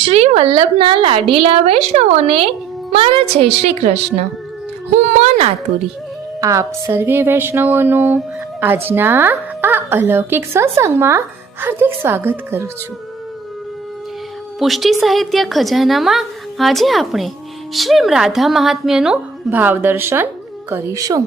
શ્રી વલ્લભના લાડીલા વૈષ્ણવોને મારા જય શ્રી કૃષ્ણ. હું મન આતુરી આપ સર્વે વૈષ્ણવોનું આજના આ અલૌકિક સત્સંગમાં હાર્દિક સ્વાગત કરું છું. પુષ્ટિ સાહિત્ય ખજાનામાં આજે આપણે શ્રી રાધા મહાત્મ્યનું ભાવ દર્શન કરીશું.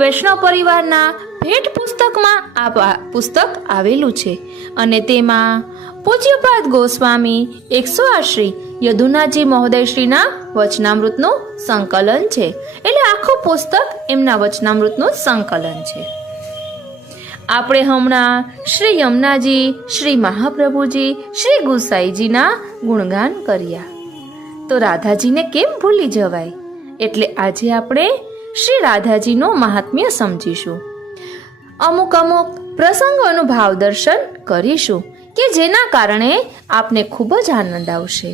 વૈષ્ણવ પરિવારના ભેટ પુસ્તકમાં આ પુસ્તક આવેલું છે અને તેમાં પૂજ્યપાદ ગોસ્વામી 108 શ્રી યદુનાથજી મહોદયશ્રીના વચનામૃતનું સંકલન છે. એટલે આખું પુસ્તક એમના વચનામૃતનું સંકલન છે. આપણે હમણાં શ્રી યમુનાજી, શ્રી મહાપ્રભુજી, શ્રી ગુસાઈજીના ગુણગાન કર્યા, તો રાધાજીને કેમ ભૂલી જવાય? એટલે આજે આપણે શ્રી રાધાજીનું મહાત્મ્ય સમજીશું. અમુક પ્રસંગોનું ભાવ દર્શન કરીશું કે જેના કારણે આપને ખૂબ જ આનંદ આવશે.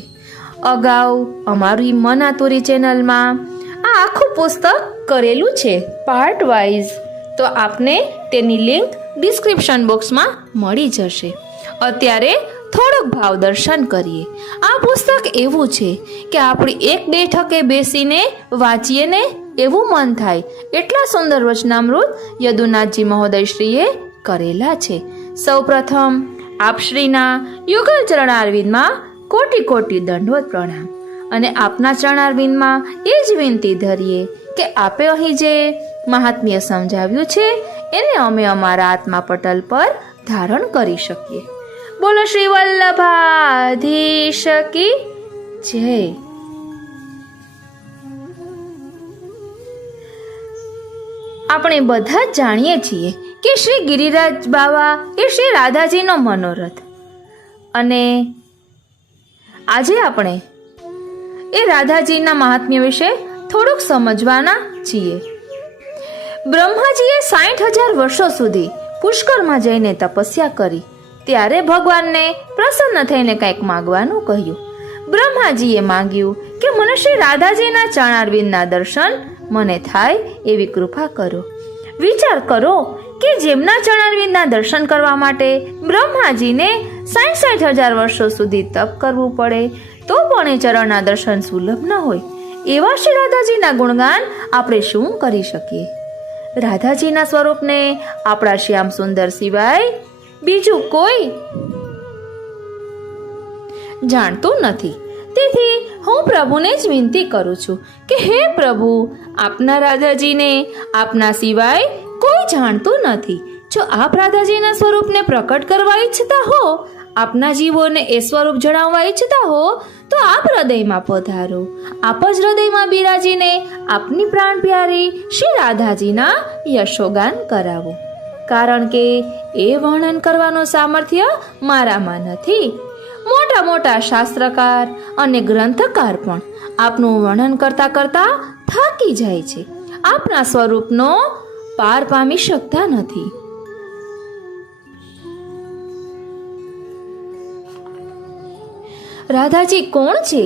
અગાઉ અમારી મન આતુરી ચેનલમાં આ આખું પુસ્તક કરેલું છે પાર્ટ વાઇઝ, તો આપને તેની લિંક ડિસ્ક્રિપ્શન બોક્સમાં મળી જશે. અત્યારે થોડુંક ભાવ દર્શન કરીએ. આ પુસ્તક એવું છે કે આપણી એક બેઠકે બેસીને વાંચીએ ને એવું મન થાય એટલા સુંદર વચનામૃત યદુનાથજી મહોદયશ્રીએ કરેલા છે. સૌપ્રથમ આપશ્રીના યુગલ ચરણારવિંદમાં કોટી કોટી દંડવત પ્રણામ, અને આપના ચરણારવિંદમાં એ જ વિનંતી ધરીએ કે આપે અહીં જે મહાત્મ્ય સમજાવ્યું છે એને અમે અમારા આત્મા પટલ પર ધારણ કરી શકીએ. બોલો શ્રી વલ્લભાધીશ કી જય. આપણે બધા જ જાણીએ છીએ કે શ્રી ગિરિરાજ બાવા એ શ્રી રાધાજીનો મનોરથ, અને આજે આપણે એ રાધાજીના મહાત્મ્ય વિશે થોડુંક સમજવાના છીએ. બ્રહ્માજીએ 60,000 વર્ષો સુધી પુષ્કરમાં જઈને તપસ્યા કરી, ત્યારે ભગવાનને પ્રસન્ન થઈને કંઈક માગવાનું કહ્યું. બ્રહ્માજીએ માંગ્યું કે મને શ્રી રાધાજીના ચરણારવિંદના દર્શન મને થાય એવી કૃપા કરો. વિચાર કરો કે જેમના ચરણારવિંદના દર્શન કરવા માટે બ્રહ્માજીને 60,000 વર્ષો સુધી તપ કરવું પડે તો પણ એ ચરણના દર્શન સુલભ ન હોય. એવા શ્રી રાધાજીના ગુણગાન આપણે શું કરી શકીએ? રાધાજીના સ્વરૂપને આપણા શ્યામ સુંદર સિવાય બીજું કોઈ જાણતું નથી. તેથી હું પ્રભુને જ વિનંતી કરું છું કે હે પ્રભુ, આપના રાધાજીને આપના સિવાય કોઈ જાણતું નથી. જો આપ રાધાજીના સ્વરૂપને પ્રકટ કરવા ઈચ્છતા હો, આપના જીવોને એ સ્વરૂપ જણાવવા ઈચ્છતા હો, તો આપ હૃદયમાં પધારો. આપ જ હૃદયમાં બિરાજીને આપની પ્રાણ પ્યારી શ્રી રાધાજીના યશોગાન કરાવો. કારણ કે એ વર્ણન કરવાનું સામર્થ્ય મારામાં નથી. મોટા મોટા શાસ્ત્રકાર અને ગ્રંથકાર પણ આપનું વર્ણન કરતા કરતા થાકી જાય છે, આપના સ્વરૂપનો પાર પામી શકતા નથી. રાધાજી કોણ છે?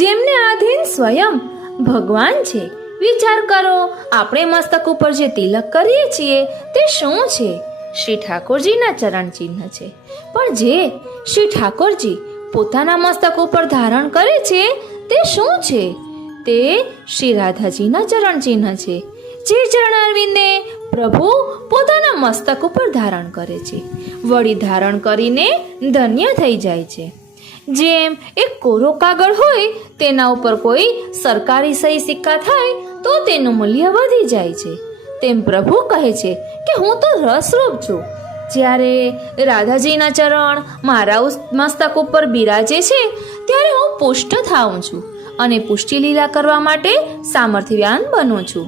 જેમને આધીન સ્વયં ભગવાન છે. વિચાર કરો, આપણે મસ્તક ઉપર જે તિલક કરીએ છીએ તે શું છે? શ્રી ઠાકોરજીના ચરણ ચિહ્ન છે. પણ જે શ્રી ઠાકોરજી પોતાના મસ્તક ઉપર ધારણ કરે છે તે શું છે? તે શ્રી રાધાજીના ચરણ ચિહ્ન છે. જે ચરણારવિંદને પ્રભુ પોતાના મસ્તક ઉપર ધારણ કરે છે, વળી ધારણ કરીને ધન્ય થઈ જાય છે. જેમ એક કોરો કાગળ હોય, તેના ઉપર કોઈ સરકારી સહી સિક્કા થાય તો તેનું મૂલ્ય વધી જાય છે, તેમ પ્રભુ કહે છે કે હું તો રસરૂપ છું. જ્યારે રાધાજીના ચરણ મારા મસ્તક ઉપર બિરાજે છે ત્યારે હું પુષ્ટ થાઉં છું અને પુષ્ટિ લીલા કરવા માટે સામર્થ્યવાન બનું છું.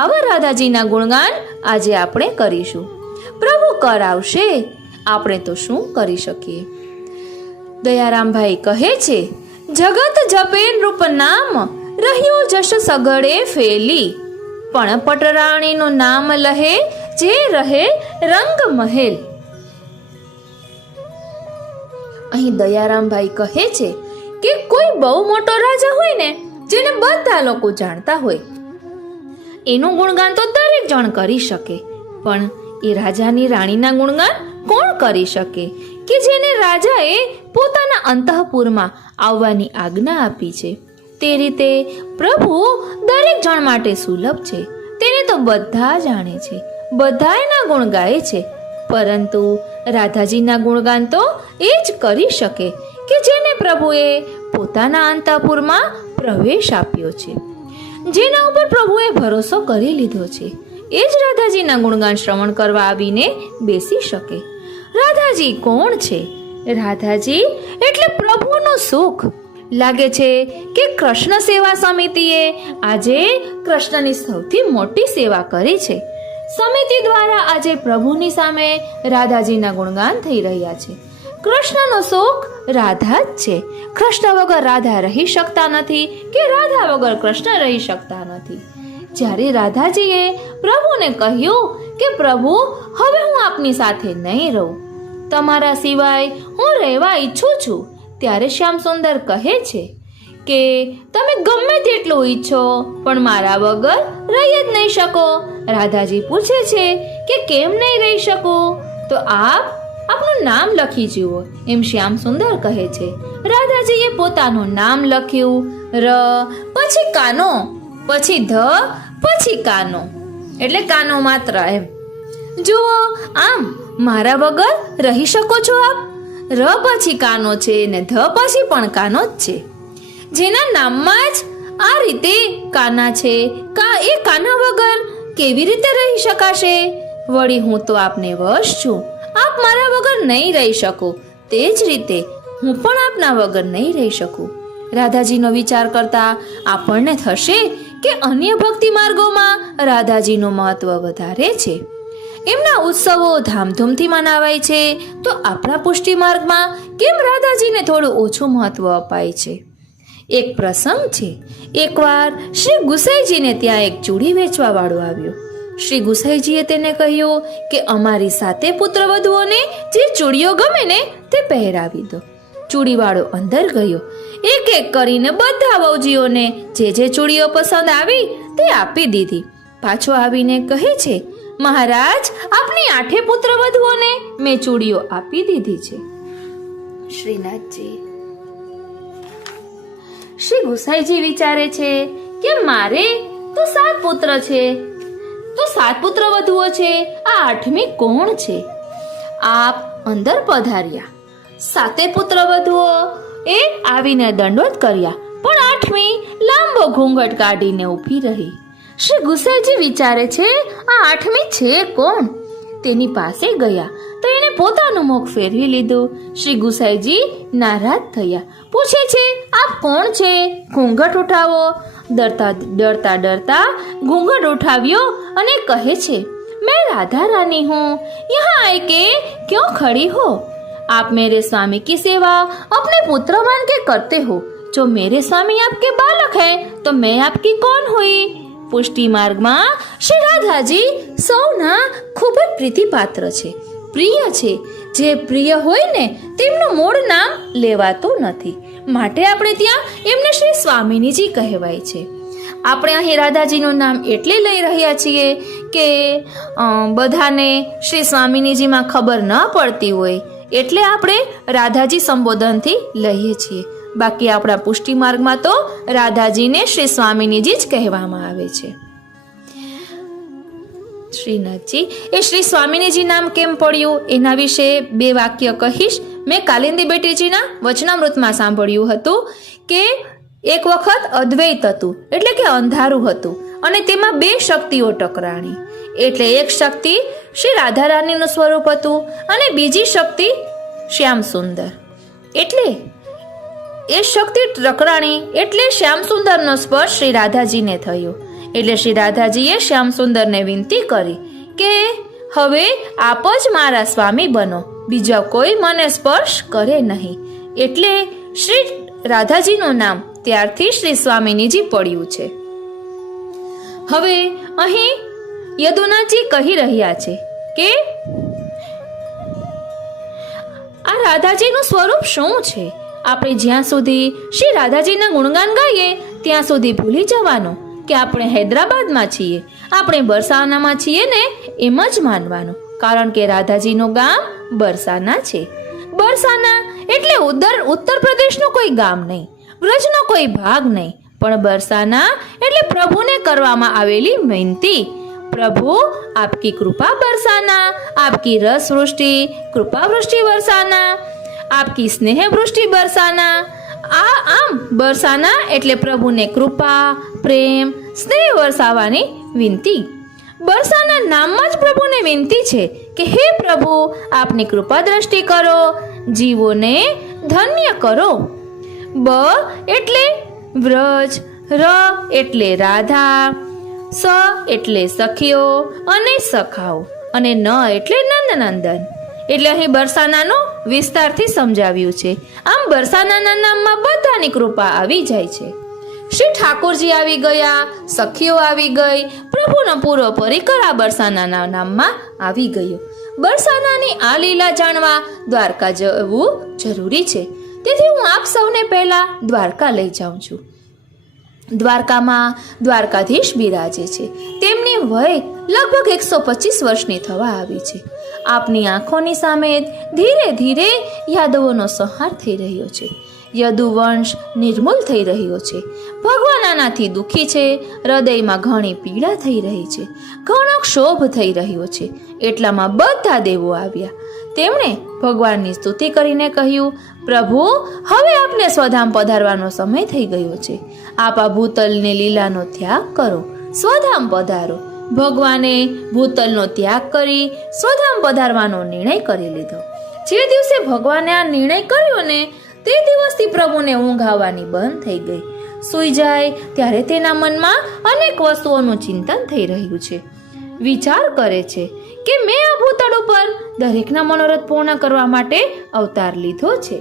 આવા રાધાજીના ગુણગાન આજે આપણે કરીશું. પ્રભુ કરાવશે, આપણે તો શું કરી શકીએ? દયારામભાઈ કહે છે, જગત જપે નૃપ નામ, રહ્યું જશ સગડે ફેલી, પણ પટરાણીનું નામ લહે, જે રહે રંગ મહેલ. અહીં દયારામભાઈ કહે છે કે કોઈ બહુ મોટો રાજા હોય ને, જેને બધા લોકો જાણતા હોય, એનું ગુણગાન તો દરેક જણ કરી શકે, પણ એ રાજાની રાણીના ગુણગાન કોણ કરી શકે કે જેને રાજાએ પોતાના અંતઃપુરમાં આવવાની આજ્ઞા આપી છે. તે રીતે પ્રભુ દરેક જણ માટે સુલભ છે. તેને તો બધા જાણે છે, બધા એના ગુણ ગાય છે. પરંતુ રાધાજીના ગુણગાન તો એ જ કરી શકે કે જેને પ્રભુએ પોતાના અંતઃપુરમાં પ્રવેશ આપ્યો છે, જેના ઉપર પ્રભુએ ભરોસો કરી લીધો છે. એ જ રાધાજીના ગુણગાન શ્રવણ કરવા આવીને બેસી શકે. રાધાજી કોણ છે? રાધાજી એટલે પ્રભુનું સુખ. લાગે છે કે કૃષ્ણ સેવા સમિતિએ આજે કૃષ્ણની સૌથી મોટી સેવા કરી છે. સમિતિ દ્વારા આજે પ્રભુની સામે રાધાજીના ગુણગાન થઈ રહ્યા છે. કૃષ્ણનો સુખ રાધા જ છે. કૃષ્ણ વગર રાધા રહી શકતા નથી કે રાધા વગર કૃષ્ણ રહી શકતા નથી. જ્યારે રાધાજીએ પ્રભુને કહ્યું કે પ્રભુ, હવે હું આપની સાથે નહીં રહું, તમારા સિવાય હું રહેવા ઈચ્છું છું, ત્યારે શ્યામ સુંદર કહે છે કે તમે ગમે તેટલું ઈચ્છો પણ મારા વગર રહી જ નહીં શકો. રાધાજી પૂછે છે કે કેમ નહીં રહી શકું? તો આપનું નામ લખી જુઓ, એમ શ્યામ સુંદર કહે છે. રાધાજીએ પોતાનું નામ લખ્યું. ર, પછી કાનો, પછી ધ, પછી કાનો, એટલે કાનો માત્ર. એમ જુઓ, આમ મારા વગર રહી શકો છો આપ? ર પછી કાનો છે ને ધ પછી પણ કાનો જ છે. જેના નામમાં જ આ રીતે કાના છે, એ કાના વગર કેવી રીતે રહી શકાશે? વળી હું તો આપને વશ છું, આપ મારા વગર નહીં રહી શકો, તે જ રીતે હું પણ આપના વગર નહીં રહી શકું. રાધાજીનો વિચાર કરતા આપણને થશે કે અન્ય ભક્તિ માર્ગોમાં રાધાજીનું મહત્વ વધારે છે, એમના ઉત્સવો ધામધૂમથી મનાવાય છે, તો આપણા પુષ્ટિ માર્ગમાં કેમ રાધાજીને થોડું ઓછું મહત્વ અપાય છે? એક પ્રસંગ છે. એકવાર શ્રી ગુસાઈજીને ત્યાં એક ચૂડી વેચવા વાળો આવ્યો. શ્રી ગુસાઈજીએ તેને કહ્યું કે અમારી 7 પુત્રવધુઓને જે ચૂડીઓ ગમે ને તે પહેરાવી દો. ચૂડીવાળો અંદર ગયો. એક એક કરીને બધા વહુજીઓને જે ચૂડીઓ પસંદ આવી તે આપી દીધી. પાછો આવીને કહે છે, મહારાજ, આપની 8 પુત્રવધુઓને મેં ચૂડીઓ આપી દીધી છે. શ્રીનાથજી, શ્રી ગુસાઈજી વિચારે છે કે મારે તો 7 પુત્ર છે, તો 7 પુત્રવધુઓ છે, આ 8મી કોણ છે? આપ અંદર પધાર્યા. 7 પુત્રવધુઓ એ આવીને દંડવત કર્યા, પણ 8મી લાંબો ઘૂંઘટ કાઢીને ઊભી રહી. શ્રી ગુસાઈજી વિચારે છે આ 8મી છે કોણ? તેની પાસે ગયા તો એને પોતાનું મુખ ફેરવી લીધું. શ્રી ગુસાઈજી નારાજ થયા. પૂછે છે, આપ કોણ છે? ઘૂંઘટ ઉઠાવો. ડરતા ડરતા ઘૂંઘટ ઉઠાવ્યો અને કહે છે, मैं राधा रानी हूँ, यहाँ आए के क्यों खड़ी हो? आप मेरे स्वामी की सेवा अपने पुत्र मान के करते हो. जो मेरे स्वामी आपके बालक हैं तो मैं आपकी कौन हुई? પુષ્ટિ માર્ગમાં શ્રી રાધાજી સૌના ખૂબ જ પ્રીતિપાત્ર છે, પ્રિય છે. જે પ્રિય હોય ને તેમનું મૂળ નામ લેવાતું નથી, માટે આપણે ત્યાં એમને શ્રી સ્વામિનીજી કહેવાય છે. આપણે અહીં રાધાજીનું નામ એટલે લઈ રહ્યા છીએ કે બધાને શ્રી સ્વામિનીજીમાં ખબર ન પડતી હોય, એટલે આપણે રાધાજી સંબોધનથી લઈએ છીએ. બાકી આપણા પુષ્ટિ માર્ગમાં તો રાધાજીને શ્રી સ્વામિનીજી જ કહેવામાં આવે છે. શ્રીનાથજી, એ શ્રી સ્વામિનીજી નામ કેમ પડ્યું એના વિશે 2 વાક્ય કહીશ. મેં કાલિંદી બેટીજીના વચનામૃતમાં સાંભળ્યું હતું કે એક વખત અદ્વૈત હતું, એટલે કે અંધારું હતું, અને તેમાં 2 શક્તિઓ ટકરાણી. એટલે એક શક્તિ શ્રી રાધા રાણીનું સ્વરૂપ હતું અને બીજી શક્તિ શ્યામ સુંદર. એટલે એ શક્તિ ટકરાણી એટલે શ્યામ સુંદરનો સ્પર્શ શ્રી રાધાજીને થયો. એટલે શ્રી રાધાજીએ શ્યામ સુંદરને વિનંતી કરી કે હવે આપ જ મારા સ્વામી બનો, બીજા કોઈ મને સ્પર્શ કરે નહીં. એટલે શ્રી રાધાજીનું નામ ત્યારથી શ્રી સ્વામિનીજી પડ્યું છે. હવે અહીં યદુનાથજી કહી રહ્યા છે કે આ રાધાજીનું સ્વરૂપ શું છે? આપણે જ્યાં સુધી શ્રી રાધાજીના ગુણગાન ગાઈએ ત્યાં સુધી ભૂલી જવાનું કે આપણે હૈદરાબાદમાં છીએ, આપણે બરસાનામાં છીએ ને એમ જ માનવાનું, કારણ કે રાધાજીનું ગામ બરસાના છે. બરસાના એટલે ઉત્તર પ્રદેશનું કોઈ ગામ નહીં, વ્રજનો કોઈ ભાગ નહીં, પણ બરસાના એટલે પ્રભુને કરવામાં આવેલી વિનંતી. प्रभु आपकी कृपा बरसाना, आपकी रस वृष्टि कृपा वृष्टि बरसाना, आपकी स्नेह वृष्टि बरसाना. આમ બરસાના એટલે પ્રભુને કૃપા, પ્રેમ, સ્નેહ વરસાવવાની વિનંતી. બરસાના નામમાં જ પ્રભુને વિનંતી છે કે હે પ્રભુ, આપની કૃપા દ્રષ્ટિ કરો, જીવોને ધન્ય કરો. બ એટલે વ્રજ, ર એટલે રાધા, સ એટલે સખીઓ અને સખાઓ, અને ન એટલે નંદનંદન. એટલે અહીં બરસાનાનો વિસ્તારથી સમજાવ્યું છે. આમ બરસાનાના નામમાં બધાની કૃપા આવી જાય છે. શ્રી ઠાકોરજી આવી ગયા, સખીઓ આવી ગઈ, પ્રભુનો પૂરો પરિકર આ બરસાનાના નામમાં આવી ગયો. બરસાનાની આ લીલા જાણવા દ્વારકા જવું જરૂરી છે. તેથી હું આપ સૌને પહેલા દ્વારકા લઈ જાઉં છું. દ્વારકામાં દ્વારકાધીશ બિરાજે છે. તેમની વય લગભગ 125 વર્ષની થવા આવી છે. આપની આંખોની સામે ધીરે ધીરે યાદવોનો સંહાર થઈ રહ્યો છે. યદુવંશ નિર્મૂલ થઈ રહ્યો છે. ભગવાન આનાથી દુઃખી છે. હૃદયમાં ઘણી પીડા થઈ રહી છે. ઘણો ક્ષોભ થઈ રહ્યો છે. એટલામાં બધા દેવો આવ્યા. તેમણે ભગવાનની સ્તુતિ કરીને કહ્યું, પ્રભુ, હવે આપને સ્વધામ પધારવાનો સમય થઈ ગયો છે. આપ આ ભૂતલની લીલાનો ત્યાગ કરો, સ્વધામ પધારો. ભગવાને ભૂતલનો ત્યાગ કરી સ્વધામ પધારવાનો નિર્ણય કરી લીધો. જે દિવસે ભગવાને આ નિર્ણય કર્યો ને તે દિવસથી પ્રભુને ઊંઘ આવવાની બંધ થઈ ગઈ. સૂઈ જાય ત્યારે તેના મનમાં અનેક વસ્તુઓનું ચિંતન થઈ રહ્યું છે. વિચાર કરે છે કે મેં આ ભૂતળ ઉપર દરેકના મનોરથ પૂર્ણ કરવા માટે અવતાર લીધો છે.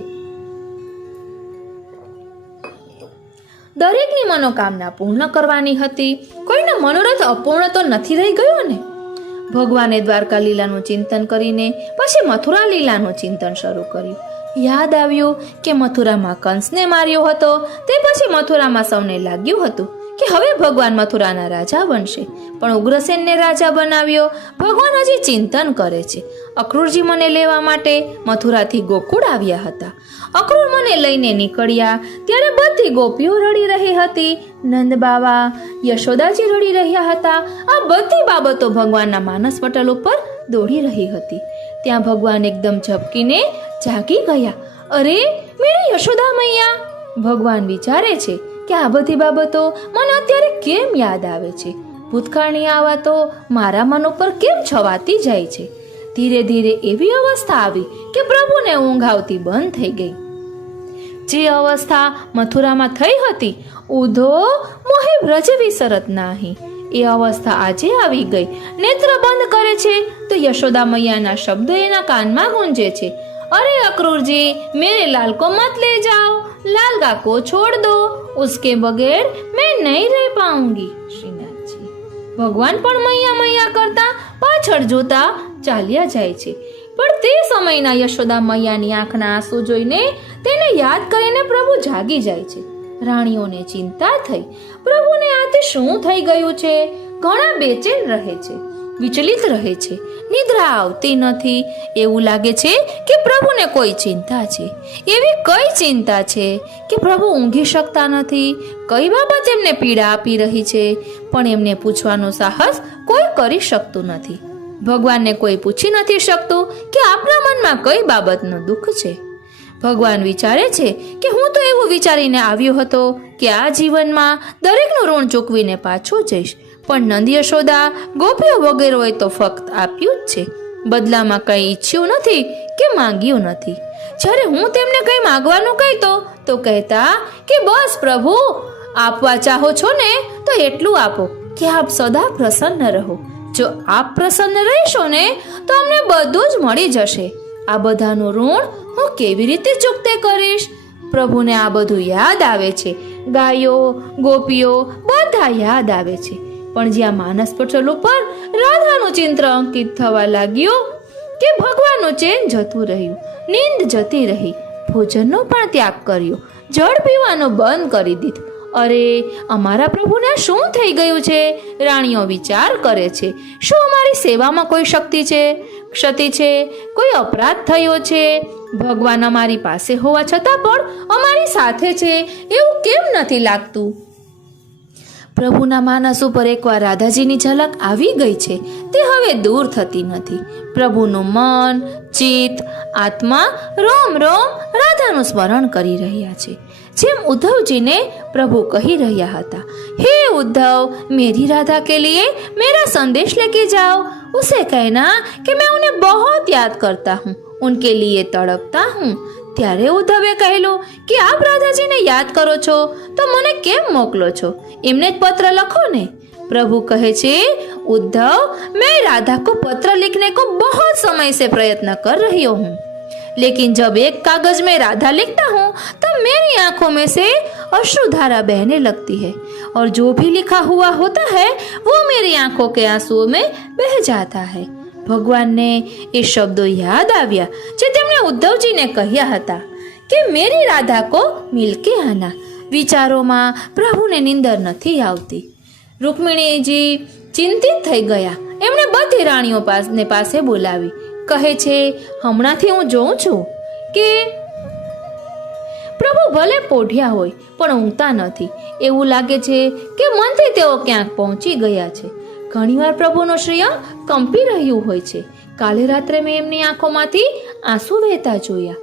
દરેકની મનોકામના પૂર્ણ કરવાની હતી. કોઈનો મનોરથ અપૂર્ણ તો નથી રહી ગયો ને. ભગવાને દ્વારકા લીલાનું ચિંતન કરીને પછી મથુરા લીલાનું ચિંતન શરૂ કર્યું. યાદ આવ્યું કે મથુરામાં કંસને માર્યો હતો. તે પછી મથુરામાં સૌને લાગ્યું હતું કે હવે ભગવાન મથુરાના રાજા બનશે, પણ ઉગ્રસેનને રાજા બનાવ્યો. ભગવાન હજી ચિંતન કરે છે. અક્રૂરજી મને લેવા માટે મથુરાથી ગોકુળ આવ્યા હતા. અક્રૂર મને લઈને નીકળ્યા ત્યારે બધી ગોપીઓ રડી રહી હતી. નંદ બાવા, યશોદાજી રડી રહ્યા હતા. આ બધી બાબતો ભગવાનના માનસ પટલ ઉપર દોડી રહી હતી. ત્યાં ભગવાન એકદમ ઝબકીને જાગી ગયા. અરે મેરી યશોદા મૈયા! ભગવાન વિચારે છે કે આ બધી બાબતો મને અત્યારે કેમ યાદ આવે છે? ભૂતકાળની આ વાતો મારા મન ઉપર કેમ છવાતી જાય છે? ધીરે ધીરે એવી અવસ્થા આવી કે પ્રભુને ઊંઘ આવતી બંધ થઈ ગઈ. જે અવસ્થા મથુરામાં થઈ હતી, ઉધો મોહે વ્રજ વિસરત નાહી, એ અવસ્થા આજે આવી ગઈ. નેત્ર બંધ કરે છે તો યશોદા મૈયાના શબ્દો એના કાનમાં ગુંજે છે. अरे अक्रूर जी, मेरे लाल को मत ले जाओ, लालगा को छोड़ दो, उसके बगैर मैं नहीं रह पाऊंगी. श्रीनाथजी ભગવાન પણ મૈયા મૈયા કરતા પાછળ જોતા ચાલ્યા જાય છે. પણ તે સમયના યશોદા મૈયાની આંખના આંસુ જોઈને તેને યાદ કરીને પ્રભુ જાગી જાય છે. રાણીઓને ચિંતા થઈ. પ્રભુને આથી શું થઈ ગયું છે? ઘણા બેચેન રહે છે, વિચલિત રહે છે, નિદ્રા આવતી નથી. એવું લાગે છે કે પ્રભુને કોઈ ચિંતા છે. એવી કઈ ચિંતા છે કે પ્રભુ ઊંઘી શકતા નથી? કઈ બાબત એમને પીડા આપી રહી છે? પણ એમને પૂછવાનું સાહસ કોઈ કરી શકતું નથી. ભગવાનને કોઈ પૂછી નથી શકતું કે આપણા મનમાં કઈ બાબતનું દુઃખ છે. ભગવાન વિચારે છે કે હું તો એવું વિચારીને આવ્યો હતો કે આ જીવનમાં દરેકનું ઋણ ચૂકવીને પાછો જઈશ, પણ નંદ યશોદા ગોપીઓ વગેરેએ તો ફક્ત આપ્યું જ છે, બદલામાં કંઈ ઈચ્છ્યું નથી કે માંગ્યું નથી. જ્યારે હું તેમને કંઈ માંગવાનું કહેતો તો કહેતા કે બસ પ્રભુ, આપવા ચાહો છો ને તો એટલું આપો કે આપ સદા પ્રસન્ન રહો. જો આપ પ્રસન્ન રહેશો ને તો અમને બધું જ મળી જશે. આ બધાનું ઋણ હું કેવી રીતે ચૂકતે કરીશ? પ્રભુને આ બધું યાદ આવે છે. ગાયો, ગોપીઓ બધા યાદ આવે છે. પણ જ્યાં માનસ પટલ ઉપર રાધાનું ચિત્ર અંકિત થવા લાગ્યું કે ભગવાનનું ચેન જતું રહ્યું, નીંદ જતી રહી, ભોજનનો પણ ત્યાગ કર્યો, જળ પીવાનું બંધ કરી દીધું. અરે, અમારા પ્રભુને શું થઈ ગયું છે? રાણીઓ વિચાર કરે છે, શું અમારી સેવામાં કોઈ શક્તિ છે? ક્ષતિ છે, કોઈ અપરાધ થયો છે? ભગવાન અમારી પાસે હોવા છતાં પણ અમારી સાથે છે એવું કેમ નથી લાગતું? પ્રભુના માનસ ઉપર એકવાર રાધાજીની ઝલક આવી ગઈ છે, તે હવે દૂર થતી નથી. પ્રભુનું મન, ચિત્ત, આત્મા રોમ રોમ રાધાનું સ્મરણ કરી રહ્યા છે. જેમ ઉદ્ધવજીને પ્રભુ કહી રહ્યા હતા, હે ઉદ્ધવ, मेरी राधा के लिए मेरा संदेश लेके जाओ, उसे कहना कि मैं उन्हें बहुत याद करता हूँ, उनके लिए तड़पता हूँ. ત્યારે ઉદ્ધવે કહેલું કે આપ રાધાજીને યાદ કરો છો તો મને કેમ મોકલો છો? એમને જ પત્ર લખો ને. प्रभु कहे छे, उद्धव, मैं राधा को पत्र लिखने को बहुत समय से प्रयत्न कर रही हूँ, लेकिन जब एक कागज में राधा लिखता हूँ तब मेरी आंखों में से अश्रुधारा बहने लगती है और जो भी लिखा हुआ होता है वो मेरी आंखों के आंसुओं में बह जाता है. ભગવાનને એ શબ્દો યાદ આવ્યા જે તેમણે ઉદ્ધવજીને કહ્યા હતા કે મેરી રાધા કો મિલકે આના. વિચારોમાં પ્રભુને નિંદર નથી આવતી. રૂકમિણીજી ચિંતિત થઈ ગયા. એમણે બધી રાણીઓ પાસે બોલાવી. કહે છે, હમણાંથી હું જોઉં છું કે પ્રભુ ભલે પોઢ્યા હોય પણ ઊંઘતા નથી. એવું લાગે છે કે મનથી તેઓ ક્યાંક પહોંચી ગયા છે. ઘણીવાર પ્રભુનો શ્રીઅંગ કંપી રહ્યું હોય છે. કાલે રાત્રે મેં એમની આંખોમાંથી આંસુ વહેતા જોયા.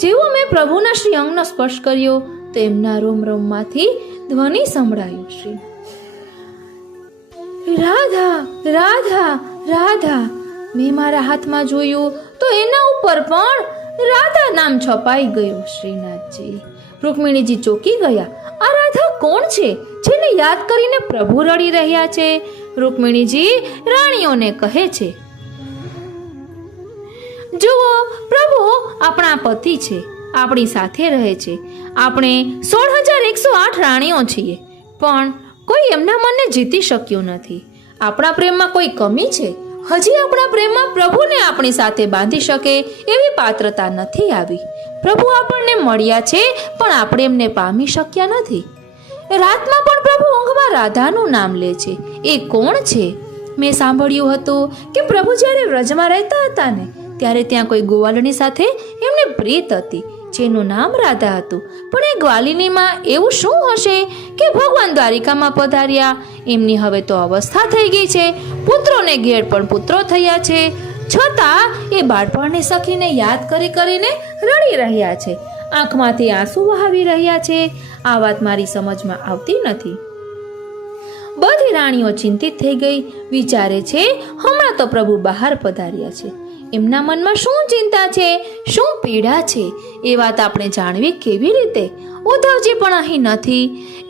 જેવો મેં પ્રભુના શ્રીઅંગનો સ્પર્શ કર્યો તો એમના રોમ રોમમાંથી ધ્વનિ સંભળાયો, શ્રી રાધા રાધા રાધા. મેં મારા હાથમાં જોયું તો એના ઉપર પણ રાધા નામ છપાઈ ગયું. શ્રીનાથજી, રૂકમિણીજી ચોંકી ગયા. આ રાધા કોણ છે જેને યાદ કરીને પ્રભુ રડી રહ્યા છે? રૂકમિણીજી રાણીઓને કહે છે, જુઓ, પ્રભુ આપણા પતિ છે, આપણી સાથે રહે છે. આપણે 16,108 રાણીઓ છીએ, પણ કોઈ એમના મનને જીતી શક્યું નથી. આપણા પ્રેમમાં કોઈ કમી છે? હજી આપણા પ્રેમમાં પ્રભુને આપણી સાથે બાંધી શકે એવી પાત્રતા નથી આવી. પ્રભુ આપણને મળ્યા છે પણ આપણે એમને પામી શક્યા નથી. રાતમાં પણ પ્રભુ ઊંઘમાં રાધાનું નામ લે છે. એ કોણ છે? મેં સાંભળ્યું હતું કે પ્રભુ જ્યારે વ્રજમાં રહેતા હતા ને ત્યારે ત્યાં કોઈ ગોવાળની સાથે એમને પ્રીત હતી જેનું નામ રાધા હતું. પણ એ ગ્વાલિનીમાં એવું શું હશે કે ભગવાન દ્વારિકામાં પધાર્યા? એમની હવે તો અવસ્થા થઈ ગઈ છે, પુત્રોને ઘેર પણ પુત્રો થયા છે, છતાં એ બાળપણની સખીને યાદ કરીને રડી રહ્યા છે, આંખમાંથી આંસુ વહાવી રહ્યા છે. આ વાત મારી સમજમાં આવતી નથી. બધી રાણીઓ ચિંતિત થઈ ગઈ. વિચારે છે, હમણાં તો પ્રભુ બહાર પધાર્યા છે, એમના મનમાં શું ચિંતા છે, શું પીડા છે એ વાત આપણે જાણવી કેવી રીતે? ઉદ્ધવજી પણ અહીં નથી.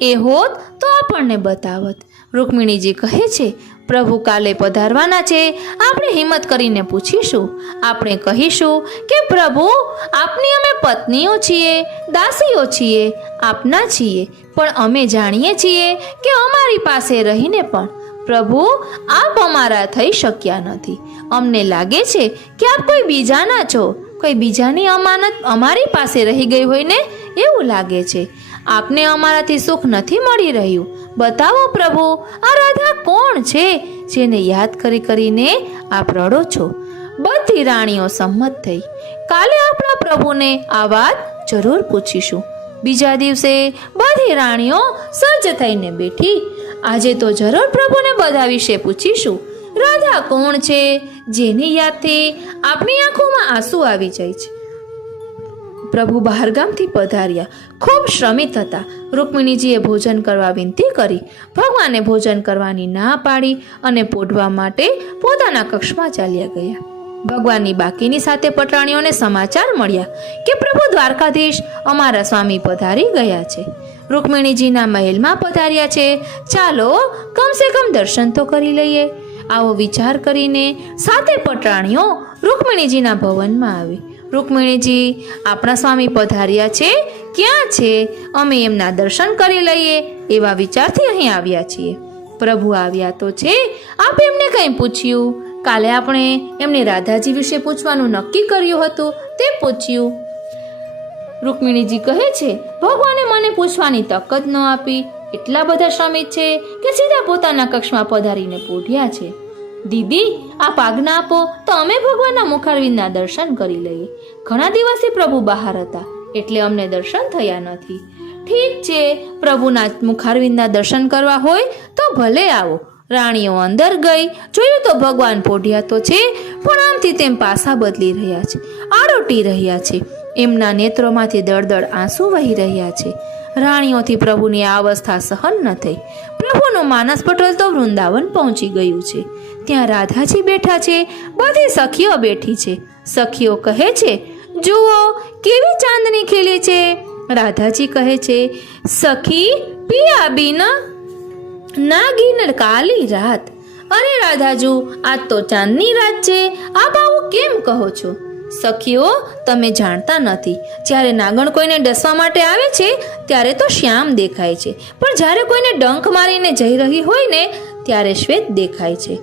એ હોત તો આપણને બતાવત. રૂકમિણીજી કહે છે, પ્રભુ કાલે પધારવાના છે. આપણે હિંમત કરીને પૂછીશું. આપણે કહીશું કે પ્રભુ, આપની અમે પત્નીઓ છીએ, દાસીઓ છીએ, આપના છીએ, પણ અમે જાણીએ છીએ કે અમારી પાસે રહીને પણ પ્રભુ આપ અમારા થઈ શક્યા નથી. અમને લાગે છે કે આપ કોઈ બીજાના છો, કોઈ બીજાની અમાનત અમારી પાસે રહી ગઈ હોય ને એવું લાગે છે. આપને અમારાથી સુખ નથી મળી રહ્યું. બતાવો પ્રભુ, આ રાધા કોણ છે જેને યાદ કરીને આપ રડો છો? બધી રાણીઓ સંમત થઈ. કાલે આપણા પ્રભુને આ વાત જરૂર પૂછીશું. બીજા દિવસે બધી રાણીઓ સજ્જ થઈને બેઠી. આજે તો જરૂર પ્રભુને બધા વિશે પૂછીશું. રાધા કોણ છે જેની યાદથી આપની આંખોમાં આંસુ આવી જાય છે? પ્રભુ બહારગામથી પધાર્યા. ખૂબ શ્રમિત હતા. રૂકમિણીજીએ ભોજન કરવા વિનંતી કરી. ભગવાને ભોજન કરવાની ના પાડી અને પોઢવા માટે પોતાના કક્ષમાં ચાલ્યા ગયા. ભગવાનની બાકીની સાથે પટરાણીઓને સમાચાર મળ્યા કે પ્રભુ દ્વારકાધીશ અમારા સ્વામી પધારી ગયા છે, રૂકમિણીજીના મહેલમાં પધાર્યા છે. ચાલો કમસે કમ દર્શન તો કરી લઈએ. આવો વિચાર કરીને સાતે પટરાણીઓ રૂકમિણીજીના ભવનમાં આવી. રૂકમિણીજી, આપણા સ્વામી પધાર્યા છે, ક્યાં છે? અમે એમના દર્શન કરી લઈએ એવા વિચારથી અહીં આવ્યા છીએ. પ્રભુ આવ્યા તો છે, આપ એમને કંઈ પૂછ્યું? કાલે આપણે એમને રાધાજી વિશે પૂછવાનું નક્કી કર્યું હતું તે પૂછ્યું. રૂકમિણીજી કહે છે, ભગવાને મને પૂછવાની તક જ ન આપી. એટલા બધા શ્રમિત છે કે સીધા પોતાના કક્ષમાં પધારીને પોઢ્યા છે. દીદી, આપ આજ્ઞા આપો તો અમે ભગવાનના મુખારવિંદના દર્શન કરી લઈએ. ઘણા દિવસથી પ્રભુ બહાર હતા એટલે અમને દર્શન થયા નથી. ઠીક છે, પ્રભુના મુખારવિંદના દર્શન કરવા હોય તો ભલે આવો. રાણીઓ અંદર ગઈ, જોયું તો ભગવાન પોઢિયા તો છે, પણ આમથી તેમ પાસા બદલી રહ્યા છે, આરોટી રહ્યા છે. એમના નેત્રોમાંથી દળદળ આંસુ વહી રહ્યા છે. રાણીઓથી પ્રભુની આ અવસ્થા સહન ન થઈ. પ્રભુનું માનસ પટલ તો વૃંદાવન પહોંચી ગયું છે. ત્યાં રાધાજી બેઠા છે, બધી સખીઓ બેઠી છે. સખીઓ કહે છે, જુઓ કેવી ચાંદની ખીલી છે. રાધાજી કહે છે, સખી પિયા બીના નાગીન કાલી રાત. અરે રાધાજુ, આજ તો ચાંદની રાત છે, આપ આવું કેમ કહો છો? સખીઓ, તમે જાણતા નથી, જ્યારે નાગણ કોઈને ડસવા માટે આવે છે ત્યારે તો શ્યામ દેખાય છે, પણ જ્યારે કોઈને ડંખ મારીને જઈ રહી હોય ને ત્યારે શ્વેત દેખાય છે.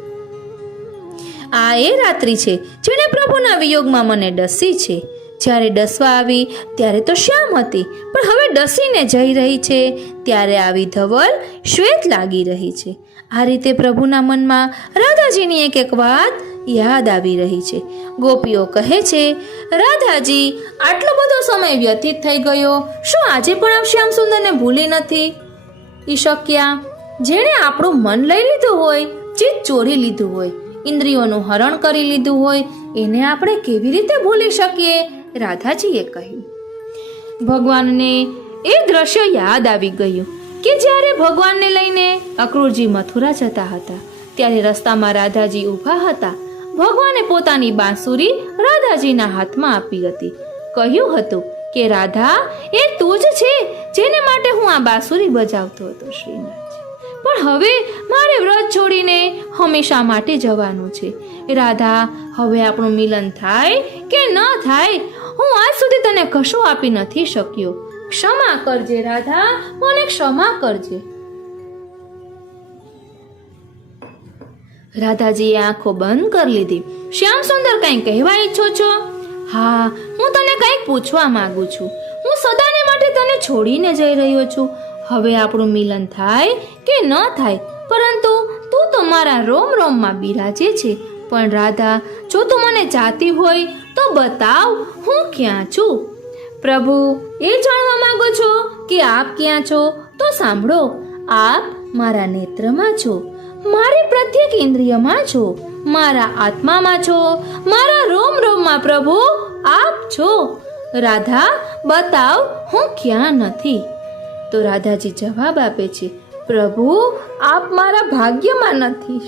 આ એ રાત્રિ છે જેણે પ્રભુના વિયોગમાં મને ડસી છે. જ્યારે ડસવા આવી ત્યારે તો શ્યામ હતી, પણ હવે ડસીને જઈ રહી છે ત્યારે આવી ધવલ શ્વેત લાગી રહી છે. આ રીતે પ્રભુના મનમાં રાધાજીની એક વાત યાદ આવી રહી છે. ગોપીઓ કહે છે, રાધાજી, આટલો બધો સમય વ્યતીત થઈ ગયો, શું આજે પણ આપ શ્યામ સુંદરને ભૂલી નથી? ઈશક્યા, જેણે આપણું મન લઈ લીધું હોય, ચિત્ત ચોરી લીધું હોય, ઇન્દ્રિયોનું હરણ કરી લીધું હોય, એને આપણે કેવી રીતે ભૂલી શકીએ? રાધાજીએ કહ્યું. ભગવાનને એ દ્રશ્ય યાદ આવી ગયું કે જ્યારે ભગવાનને લઈને અક્રૂરજી મથુરા જતા હતા ત્યારે રસ્તામાં રાધાજી ઊભા હતા. ભગવાને પોતાની બાંસુરી રાધાજીના હાથમાં આપી હતી. કહ્યું હતું કે રાધા, એ તું જ છે જેને માટે હું આ બાંસુરી બજાવતો હતો શ્રીનાથજી. પણ હવે મારે વ્રત છોડીને હંમેશા માટે જવાનું છે. રાધા, હવે આપણું મિલન થાય કે ન થાય, હું આજ સુધી તને કશું આપી નથી શક્યો. ક્ષમા કરજે રાધા, મને ક્ષમા કરજે. રાધાજીએ આંખો બંધ કરી લીધી. શ્યામ સુંદર, કંઈ કહેવા ઈચ્છો છો? હા, હું તને કંઈક પૂછવા માંગુ છું. હું સદાને માટે તને છોડીને જઈ રહ્યો છું. હવે આપણું મિલન થાય કે ન થાય, પરંતુ તું તો મારા રોમ રોમમાં બિરાજે છે. પણ રાધા, જો તું મને ચાહતી હોય તો બતાવ, હું ક્યાં છું? પ્રભુ, એ જાણવા માંગો છો કે આપ ક્યાં છો? તો સાંભળો, આપ મારા નેત્રમાં છો, મારી પ્રત્યેક ઇન્દ્રિયમાં છો, મારા આત્મામાં છો, મારા રોમ રોમમાં પ્રભુ આપ છો. રાધા, બતાવ, હું ક્યાં નથી? તો રાધાજી જવાબ આપે છે, પ્રભુ, આપ મારા ભાગ્યમાં નથી.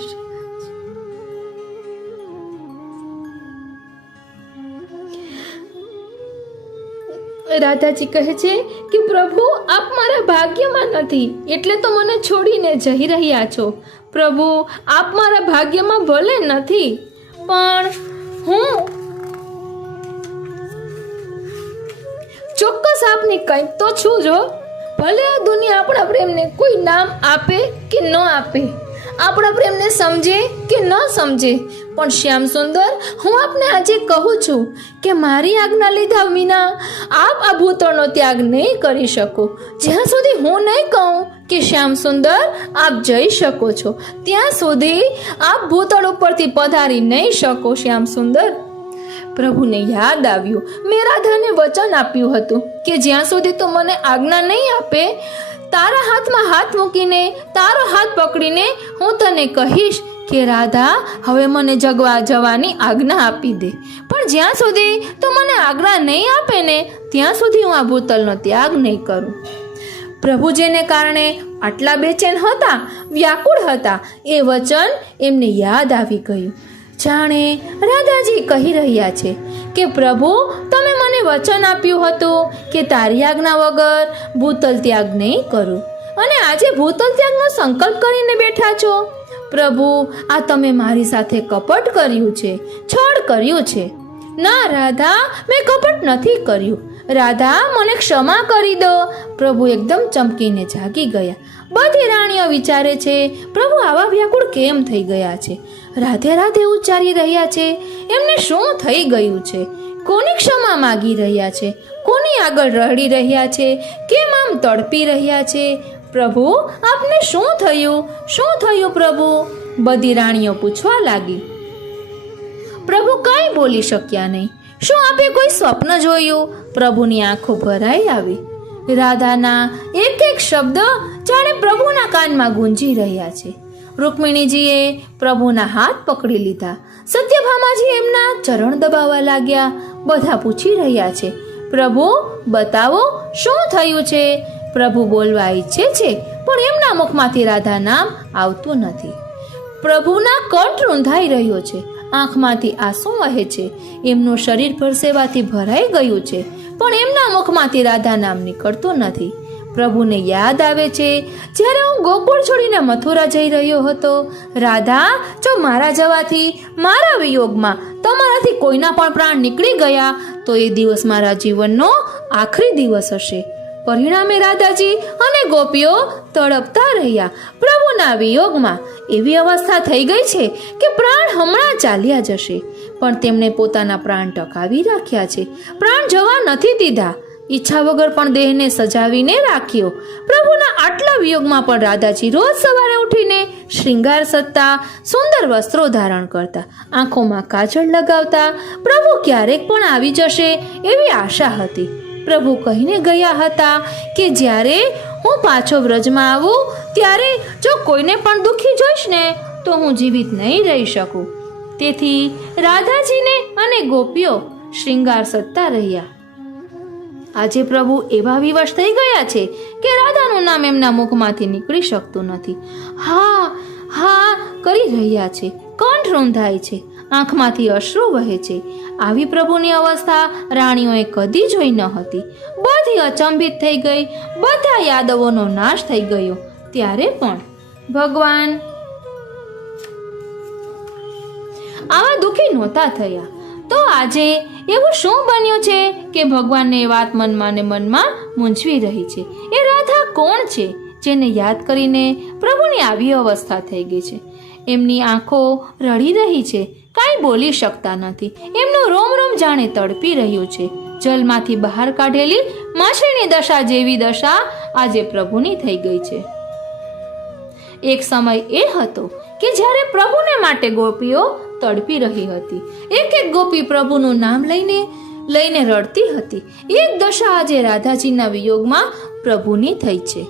રાધાજી કહે છે કે પ્રભુ, આપ મારા ભાગ્યમાં નથી, એટલે તો મને છોડીને જઈ રહ્યા છો. પ્રભુ, આપ મારા ભાગ્યમાં ભલે નથી, પણ હું ચોક્કસ આપની કંઈક તો છું. જો ભલે આ દુનિયા આપણા પ્રેમને કોઈ નામ આપે કે ન આપે, આપણા પ્રેમને સમજે કે ન સમજે, પણ શ્યામ સુંદર, હું આપને આજે કહું છું કે મારી આજ્ઞા લીધા વિના આપ આ ભૂતળનો ત્યાગ નહીં કરી શકો. જ્યાં સુધી હું નહીં કહું કે શ્યામ સુંદર આપ જઈ શકો છો, ત્યાં સુધી આપ ભૂતળ ઉપરથી પધારી નહીં શકો. શ્યામ સુંદર, પ્રભુને યાદ આવ્યું, મેં રાધાને વચન આપ્યું હતું કે જ્યાં સુધી તું મને આજ્ઞા નહીં આપે, તારા હાથમાં હાથ મૂકીને, તારો હાથ પકડીને હું તને કહીશ કે રાધા, હવે મને જવાની આજ્ઞા આપી દે. પણ જ્યાં સુધી તું મને આજ્ઞા નહીં આપે ને, ત્યાં સુધી હું આ ભૂતલનો ત્યાગ નહીં કરું. પ્રભુ જેને કારણે આટલા બેચેન હતા, વ્યાકુળ હતા, એ વચન એમને યાદ આવી ગયું. જાણે રાધાજી કહી રહ્યા છે કે પ્રભુ, તમે મને વચન આપ્યું હતું કે તારી આજ્ઞા વગર ભૂતલ ત્યાગ નહીં કરું, અને આજે ભૂતલ ત્યાગનો સંકલ્પ કરીને બેઠા છો. પ્રભુ, આ તમે મારી સાથે કપટ કર્યું છે, છળ કર્યું છે. ના રાધા, મેં કપટ નથી કર્યું. રાધા, મને ક્ષમા કરી દો. પ્રભુ એકદમ ચમકીને જાગી ગયા. બધી રાણીઓ વિચારે છે, પ્રભુ આવા વ્યાકુળ કેમ થઈ ગયા છે? રાધે રાધે ઉચ્ચારી રહ્યા છે. એમને શું થઈ ગયું છે? કોની ક્ષમા માગી રહ્યા છે? કોની આગળ રડી રહ્યા છે? કેમ આમ તડપી રહ્યા છે? પ્રભુ, આપને શું થયું? શું થયું પ્રભુ? બધી રાણીઓ પૂછવા લાગી. પ્રભુ કંઈ બોલી શક્યા નહીં. શું આપે કોઈ સ્વપ્ન જોયું? પ્રભુની આંખો ભરાઈ આવી. રાધાના એક એક શબ્દ જાણે પ્રભુના કાનમાં ગુંજી રહ્યા છે. રૂકમિણીજીએ પ્રભુના હાથ પકડી લીધા. સત્યભામાજી એમના ચરણ દબાવવા લાગ્યા. બધા પૂછી રહ્યા છે, પ્રભુ બતાવો શું થયું છે? પ્રભુ બોલવા ઈચ્છે છે પણ એમના મુખમાંથી રાધા નામ આવતું નથી. પ્રભુના કંઠ રૂંધાઈ રહ્યો છે, આંખમાંથી આંસુ વહે છે, એમનું શરીર પરસેવાથી ભરાઈ ગયું છે, પણ એમના મુખમાંથી રાધા નામ નીકળતું નથી. પ્રભુને યાદ આવે છે જ્યારે હું ગોકુળ છોડીને મથુરા જઈ રહ્યો હતો. રાધા, જો મારા જવાથી, મારા વિયોગમાં તમારાથી કોઈના પણ પ્રાણ નીકળી ગયા તો એ દિવસ મારા જીવનનો આખરી દિવસ હશે. પરિણામે રાધાજી અને ગોપીઓ તડપતા રહ્યા. પ્રભુના વિયોગમાં એવી અવસ્થા થઈ ગઈ છે કે પ્રાણ હમણાં ચાલ્યા જશે, પણ તેમણે પોતાના પ્રાણ ટકાવી રાખ્યા છે. પ્રાણ જવા નથી દીધા. ઈચ્છા વગર પણ દેહને સજાવીને રાખ્યો. પ્રભુના આટલા વિયોગમાં પણ રાધાજી રોજ સવારે ઉઠીને શ્રૃંગાર સજતા, સુંદર વસ્ત્રો ધારણ કરતા, આંખોમાં કાજળ લગાવતા. પ્રભુ ક્યારેક પણ આવી જશે એવી આશા હતી. પ્રભુ કહીને ગયા હતા કે જ્યારે હું પાછો વ્રજમાં આવું ત્યારે જો કોઈને પણ દુઃખી જોઈશ ને તો હું જીવિત નહીં રહી શકું. તેથી રાધાજીને અને ગોપીઓ શ્રૃંગાર સજતા રહ્યા. આજે પ્રભુ એવા વિવશ થઈ ગયા છે કે રાધાનું નામ એમના મુખમાંથી નીકળી શકતું નથી. હા હા કરી રહ્યા છે, કંઠ રૂંધાય છે, આંખમાંથી અશ્રુ વહે છે. આવી પ્રભુની અવસ્થા રાણીઓએ કદી જોઈ ન હતી. બધી અચંબિત થઈ ગઈ. બધા યાદવોનો નાશ થઈ ગયો. ત્યારે પણ ભગવાન આવા દુઃખી નહોતા થયા. તો આજે એવું શું બન્યું છે કે ભગવાનને એ વાત મનમાં ને મનમાં મૂંઝવી રહી છે? એ રાધા કોણ છે જેને યાદ કરીને પ્રભુની આવી અવસ્થા થઈ ગઈ છે? એમની આંખો રડી રહી છે, કાંઈ બોલી શકતા નથી. એમનું રોમ રોમ જાણે તડપી રહ્યું છે. જલમાંથી બહાર કાઢેલી માછલીની દશા જેવી દશા આજે પ્રભુની થઈ ગઈ છે. એક સમય એ હતો કે જ્યારે પ્રભુને માટે ગોપીઓ તડપી રહી હતી. એક એક ગોપી પ્રભુનું નામ લઈને રડતી હતી. એ જ દશા આજે રાધાજીના વિયોગમાં પ્રભુની થઈ છે.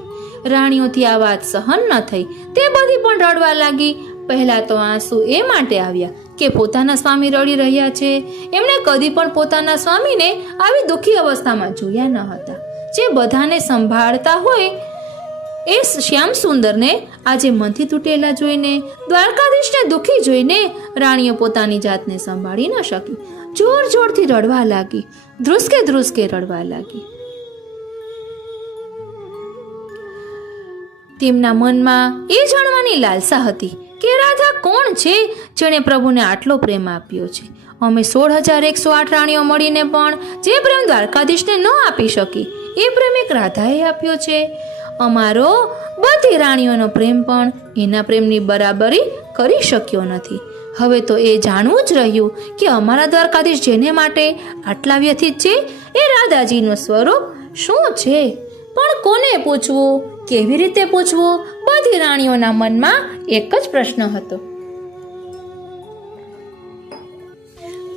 રાણીઓથી આ વાત સહન ન થઈ. તે બધી પણ રડવા લાગી. પહેલા તો આંસુ એ માટે આવ્યા કે પોતાના સ્વામી રડી રહ્યા છે. એમણે કદી પણ પોતાના સ્વામીને આવી દુઃખી અવસ્થામાં જોયા ન હતા. જે બધાને સંભાળતા હોય એ શ્યામ સુંદરને આજે મનથી તૂટેલા જોઈને, દ્વારકાધીશને દુઃખી જોઈને રાણીઓ પોતાની જાતને સંભાળી ન શકી. જોર જોરથી રડવા લાગી, ધ્રુસકે ધ્રુસકે રડવા લાગી. તેમના મનમાં એ જાણવાની લાલસા હતી કે રાધા કોણ છે જેણે પ્રભુને આટલો પ્રેમ આપ્યો છે. અમે 16,108 રાણીઓ મળીને પણ જે પ્રેમ દ્વારકાધીશને ન આપી શકી એ પ્રેમ એક રાધાએ આપ્યો છે. અમારો બધી રાણીઓનો પ્રેમ પણ એના પ્રેમની બરાબરી કરી શક્યો નથી. હવે તો એ જાણવું જ રહ્યું કે અમારા દ્વારકાધીશ જેને માટે આટલા વ્યથિત છે એ રાધાજીનું સ્વરૂપ શું છે. પણ કોને પૂછવું, કેવી રીતે પૂછવું? બધી રાણીઓના મનમાં એક જ પ્રશ્ન હતો.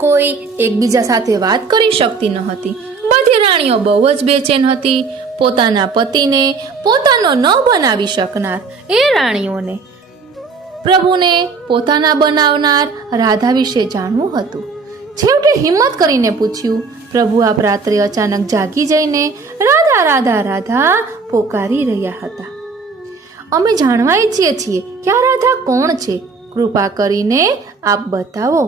કોઈ એકબીજા સાથે વાત કરી શકતી ન હતી. બધી રાણીઓ બહુ જ બેચેન હતી. પોતાના પતિને પોતાનો ન બનાવી શકનાર એ રાણીઓને પ્રભુને પોતાના બનાવનાર રાધા વિશે જાણવું હતું. છેવટે હિંમત કરીને પૂછ્યું. પ્રભુ આપ રાત્રે અચાનક જાગી જઈને રાધા રાધા રાધા પોકારી રહ્યા હતા. અમે જાણવા ઈચ્છીએ છીએ કે આ રાધા કોણ છે? કૃપા કરીને આપ બતાવો.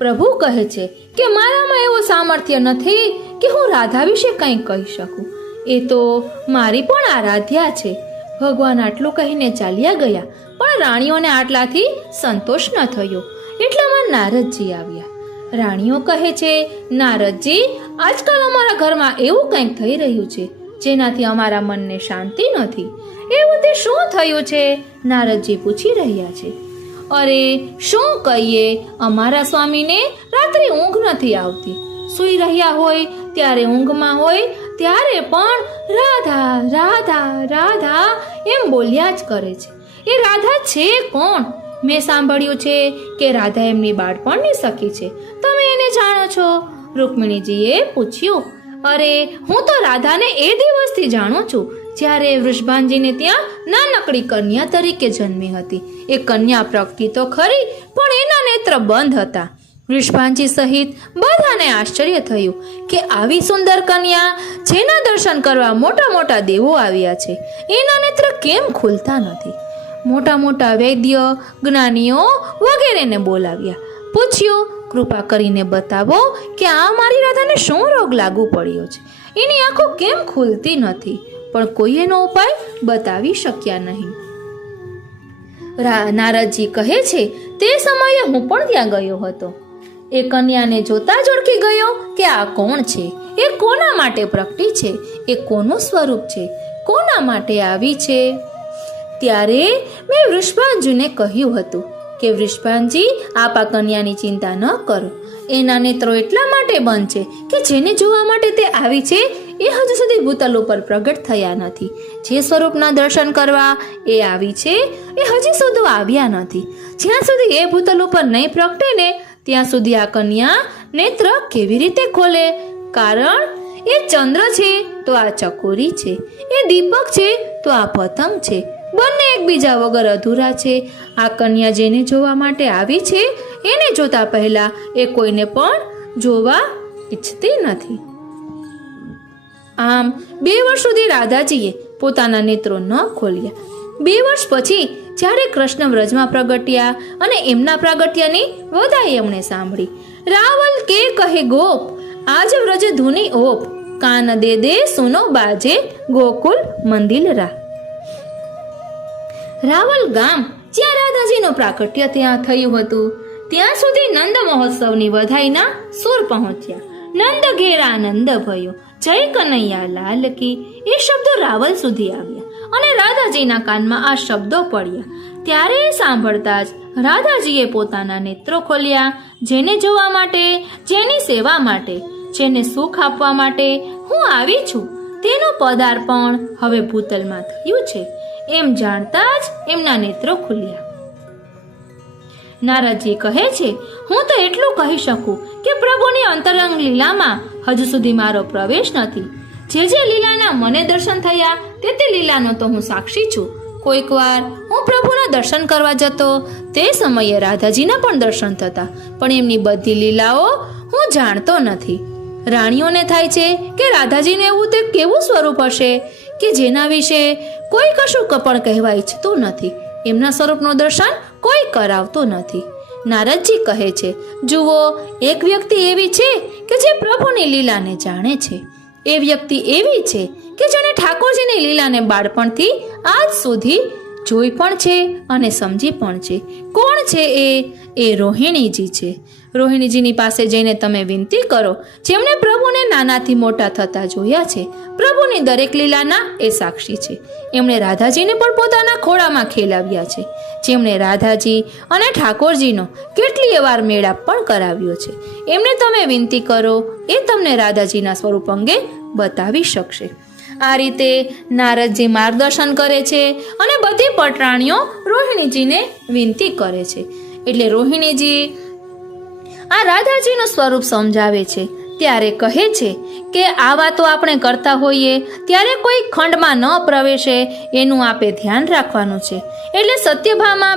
પ્રભુ કહે છે કે મારામાં એવું સામર્થ્ય નથી કે હું રાધા વિશે કંઈ કહી શકું. એ તો મારી પણ આરાધ્યા છે. ભગવાન આટલું કહીને ચાલ્યા ગયા. પણ રાણીઓને આટલાથી સંતોષ ન થયો. એટલામાં નારદજી આવ્યા. રાણીઓ કહે છે, નારદજી, આજકાલ અમારા ઘરમાં એવું કંઈક થઈ રહ્યું છે જેનાથી અમારા મનને શાંતિ નથી. એવું તે શું થયું છે? નારદજી પૂછી રહ્યા છે. અરે શું કહીએ, અમારા સ્વામીને રાત્રે ઊંઘ નથી આવતી. સૂઈ રહ્યા હોય ત્યારે ઊંઘમાં હોય ત્યારે પણ રાધા રાધા રાધા એમ બોલ્યા જ કરે છે. એ રાધા છે કોણ? મેં સાંભળ્યું છે કે રાધા એમની બાળપણની સખી છે, તમે એને જાણો છો? રૂકમિણીજીએ પૂછ્યું. અરે, હું તો રાધાને એ દિવસથી જાણું છું જ્યારે વૃષભાનજીને ત્યાં નાનકડી કન્યા તરીકે જન્મી હતી. એ કન્યા પ્રગટી તો ખરી, પણ એના નેત્ર બંધ હતા. વૃષભાનજી સહિત બધાને આશ્ચર્ય થયું કે આવી સુંદર કન્યા, જેના દર્શન કરવા મોટા મોટા દેવો આવ્યા છે, એના નેત્ર કેમ ખુલતા નથી? મોટા મોટા વૈદ્ય, જ્ઞાનીઓ વગેરેને બોલાવ્યા. પૂછ્યું, કૃપા કરીને બતાવો કે આ મારી રાધાને શું રોગ લાગુ પડ્યો છે? એની આંખો કેમ ખુલતી નથી? પણ કોઈ એનો ઉપાય બતાવી શક્યા નહીં. નારદજી કહે છે, તે સમયે હું પણ ત્યાં ગયો હતો. એ કન્યાને જોતા જ ઓળખી ગયો કે આ કોણ છે, એ કોના માટે પ્રગટી છે, એ કોનું સ્વરૂપ છે, કોના માટે આવી છે. ત્યારે મેં વૃષભાનજીને કહ્યું હતું કે વૃષભાનજી, આપ આ કન્યાની ચિંતા ન કરો. એના નેત્રો એટલા માટે બંધ છે કે જેને જોવા માટે તે આવી છે એ હજુ સુધી ભૂતલ ઉપર પ્રગટ થયા નથી. જે સ્વરૂપના દર્શન કરવા એ આવી છે એ હજી સુધી આવ્યા નથી. જ્યાં સુધી એ ભૂતલ ઉપર નહીં પ્રગટે ને ત્યાં સુધી આ કન્યા નેત્ર કેવી રીતે ખોલે? કારણ એ ચંદ્ર છે તો આ ચકોરી છે, એ દીપક છે તો આ પતંગ છે. બંને એકબીજા વગર અધૂરા છે. આ કન્યા જેને જોવા માટે આવી છે એને જોતા પહેલા એ કોઈને પણ જોવા ઈચ્છતી નથી. આમ 2 વર્ષ સુધી રાધાજીએ પોતાના નેત્રો ન ખોલ્યા. 2 વર્ષ પછી જ્યારે કૃષ્ણ વ્રજમાં પ્રગટ્યા અને એમના પ્રાગટ્યની વધાઈ એમણે સાંભળી. રાવલ કે કહે ગોપ, આજ વ્રજ ધૂની ઓપ, કાન દે દે સુનો બાજે ગોકુલ મંદિલરા. રાવલ ગામ જ્યાં રાધાજીનું પ્રાગટ્ય ત્યાં થયું હતું ત્યાં સુધી નંદ મહોત્સવની વધાઈના સુર પહોંચ્યા. નંદ ઘેર આનંદ ભયો, જય કનૈયા લાલ કી, એ શબ્દો રાવલ સુધી આવ્યા અને રાધાજીના કાનમાં આ શબ્દો પડ્યા. ત્યારે સાંભળતા જ રાધાજીએ પોતાના નેત્રો ખોલ્યા. જેને જોવા માટે, જેની સેવા માટે, જેને સુખ આપવા માટે હું આવી છું તેનું પદાર્પણ હવે ભૂતલમાં થયું છે એમ જાણતા જ એમના નેત્રો ખુલ્યા. નારદજી કહે છે, હું તો એટલું કહી શકું કે પ્રભુની અંતરંગ લીલામાં હજુ સુધી મારો પ્રવેશ નથી. જે લીલાના મને દર્શન થયા તે લીલાનો તો હું સાક્ષી છું. કોઈક વાર હું પ્રભુના દર્શન કરવા જતો, તે સમયે રાધાજીના પણ દર્શન થતા, પણ એમની બધી લીલાઓ હું જાણતો નથી. રાણીઓને થાય છે કે રાધાજીને એવું તે કેવું સ્વરૂપ હશે કે જેના વિશે કોઈ કશું પણ કહેવા ઈચ્છતું નથી. એમના સ્વરૂપનું દર્શન કોઈ કરાવતું નથી. નારદજી કહે છે, જુઓ, એક વ્યક્તિ એવી છે કે જે પ્રભુની લીલાને જાણે છે. એ વ્યક્તિ એવી છે કે જેને ઠાકોરજીની લીલાને બાળપણથી આજ સુધી જોઈ પણ છે અને સમજી પણ છે. કોણ છે એ રોહિણીજી છે. રોહિણીજીની પાસે જઈને તમે વિનંતી કરો, જેમણે પ્રભુને નાનાથી મોટા થતા જોયા છે, પ્રભુની દરેક લીલાના એ સાક્ષી છે. એમણે રાધાજીને પણ પોતાના ખોળામાં ખેલાવ્યા છે, જેમણે રાધાજી અને ઠાકોરજીનો કેટલીય વાર મેળાપ પણ કરાવ્યો છે. એમને તમે વિનંતી કરો, એ તમને રાધાજીના સ્વરૂપ અંગે બતાવી શકશે. આ રીતે નારદજી માર્ગદર્શન કરે છે અને બધી પટરાણીઓ રોહિણીજીને વિનંતી કરે છે. એટલે રોહિણીજી આ રાધાજીનું સ્વરૂપ સમજાવે છે. ત્યારે કહે છે કે આ વાતો આપણે કરતા હોઈએ ત્યારે કોઈ ખંડમાં ન પ્રવેશે એનું આપે ધ્યાન રાખવાનું છે. એટલે સત્યભામા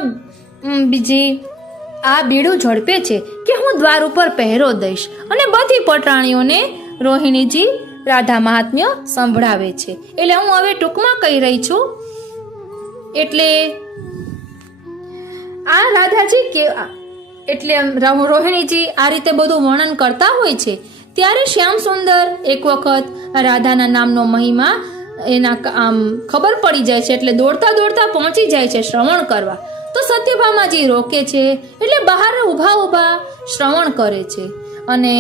બીજી આ બીડું ઝડપે છે કે હું દ્વાર ઉપર પહેરો દઈશ અને બધી પટરાણીઓને રોહિણીજી રાધા મહાત્મ્ય સંભળાવે છે. એટલે હું હવે ટૂંકમાં કહી રહી છું. એટલે આ રાધાજી કે એટલે રોહિણીજી આ રીતે બધું વર્ણન કરતા હોય છે. ત્યારે શ્યામ સુંદર એક વખત રાધાના નામનો મહિમા એના ખબર પડી જાય છે. એટલે દોડતા દોડતા પહોંચી જાય છે શ્રવણ કરવા. તો સત્યભામાજી રોકે છે. એટલે બહાર ઊભા શ્રવણ કરે છે. અને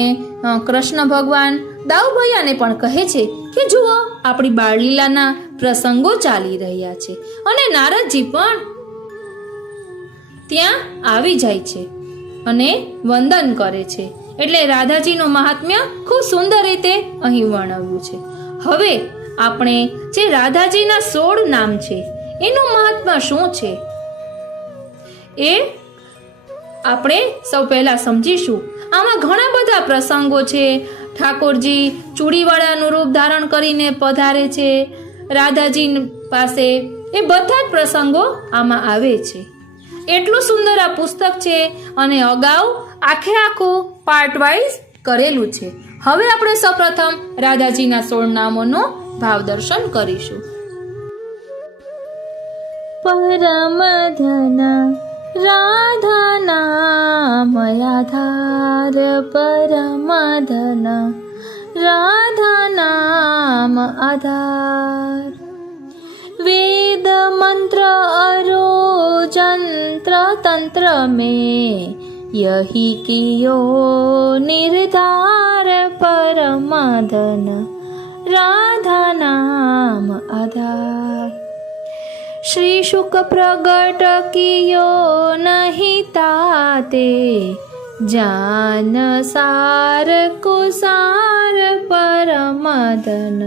કૃષ્ણ ભગવાન દાઉભૈયાને પણ કહે છે કે જુઓ, આપણી બાળલીલાના પ્રસંગો ચાલી રહ્યા છે. અને નારદજી પણ ત્યાં આવી જાય છે અને વંદન કરે છે. એટલે રાધાજીનું મહાત્મ્ય ખૂબ સુંદર રીતે અહીં વર્ણવ્યું છે. હવે આપણે જે રાધાજીના 16 નામ છે એનું મહાત્મ્ય શું છે એ આપણે સૌ પહેલા સમજીશું. આમાં ઘણા બધા પ્રસંગો છે. ઠાકોરજી ચૂડીવાળાનું રૂપ ધારણ કરીને પધારે છે રાધાજી પાસે. એ બધા જ પ્રસંગો આમાં આવે છે. એટલું સુંદર આ પુસ્તક છે અને અગાઉ આખું પાર્ટ વાઇઝ કરેલું છે. હવે આપણે સૌપ્રથમ રાધાજીના 16 નામોનો ભાવ દર્શન કરીશું. પરમધન રાધા નામ આધાર, પરમધન રાધા નામ આધાર. वेद मंत्र अरो जंत्र तंत्र में यही कियो निर्धार, परमधन राधा नाम आधार. श्री शुक प्रगट कियो नहीं ताते, जान सार कुसार, परमधन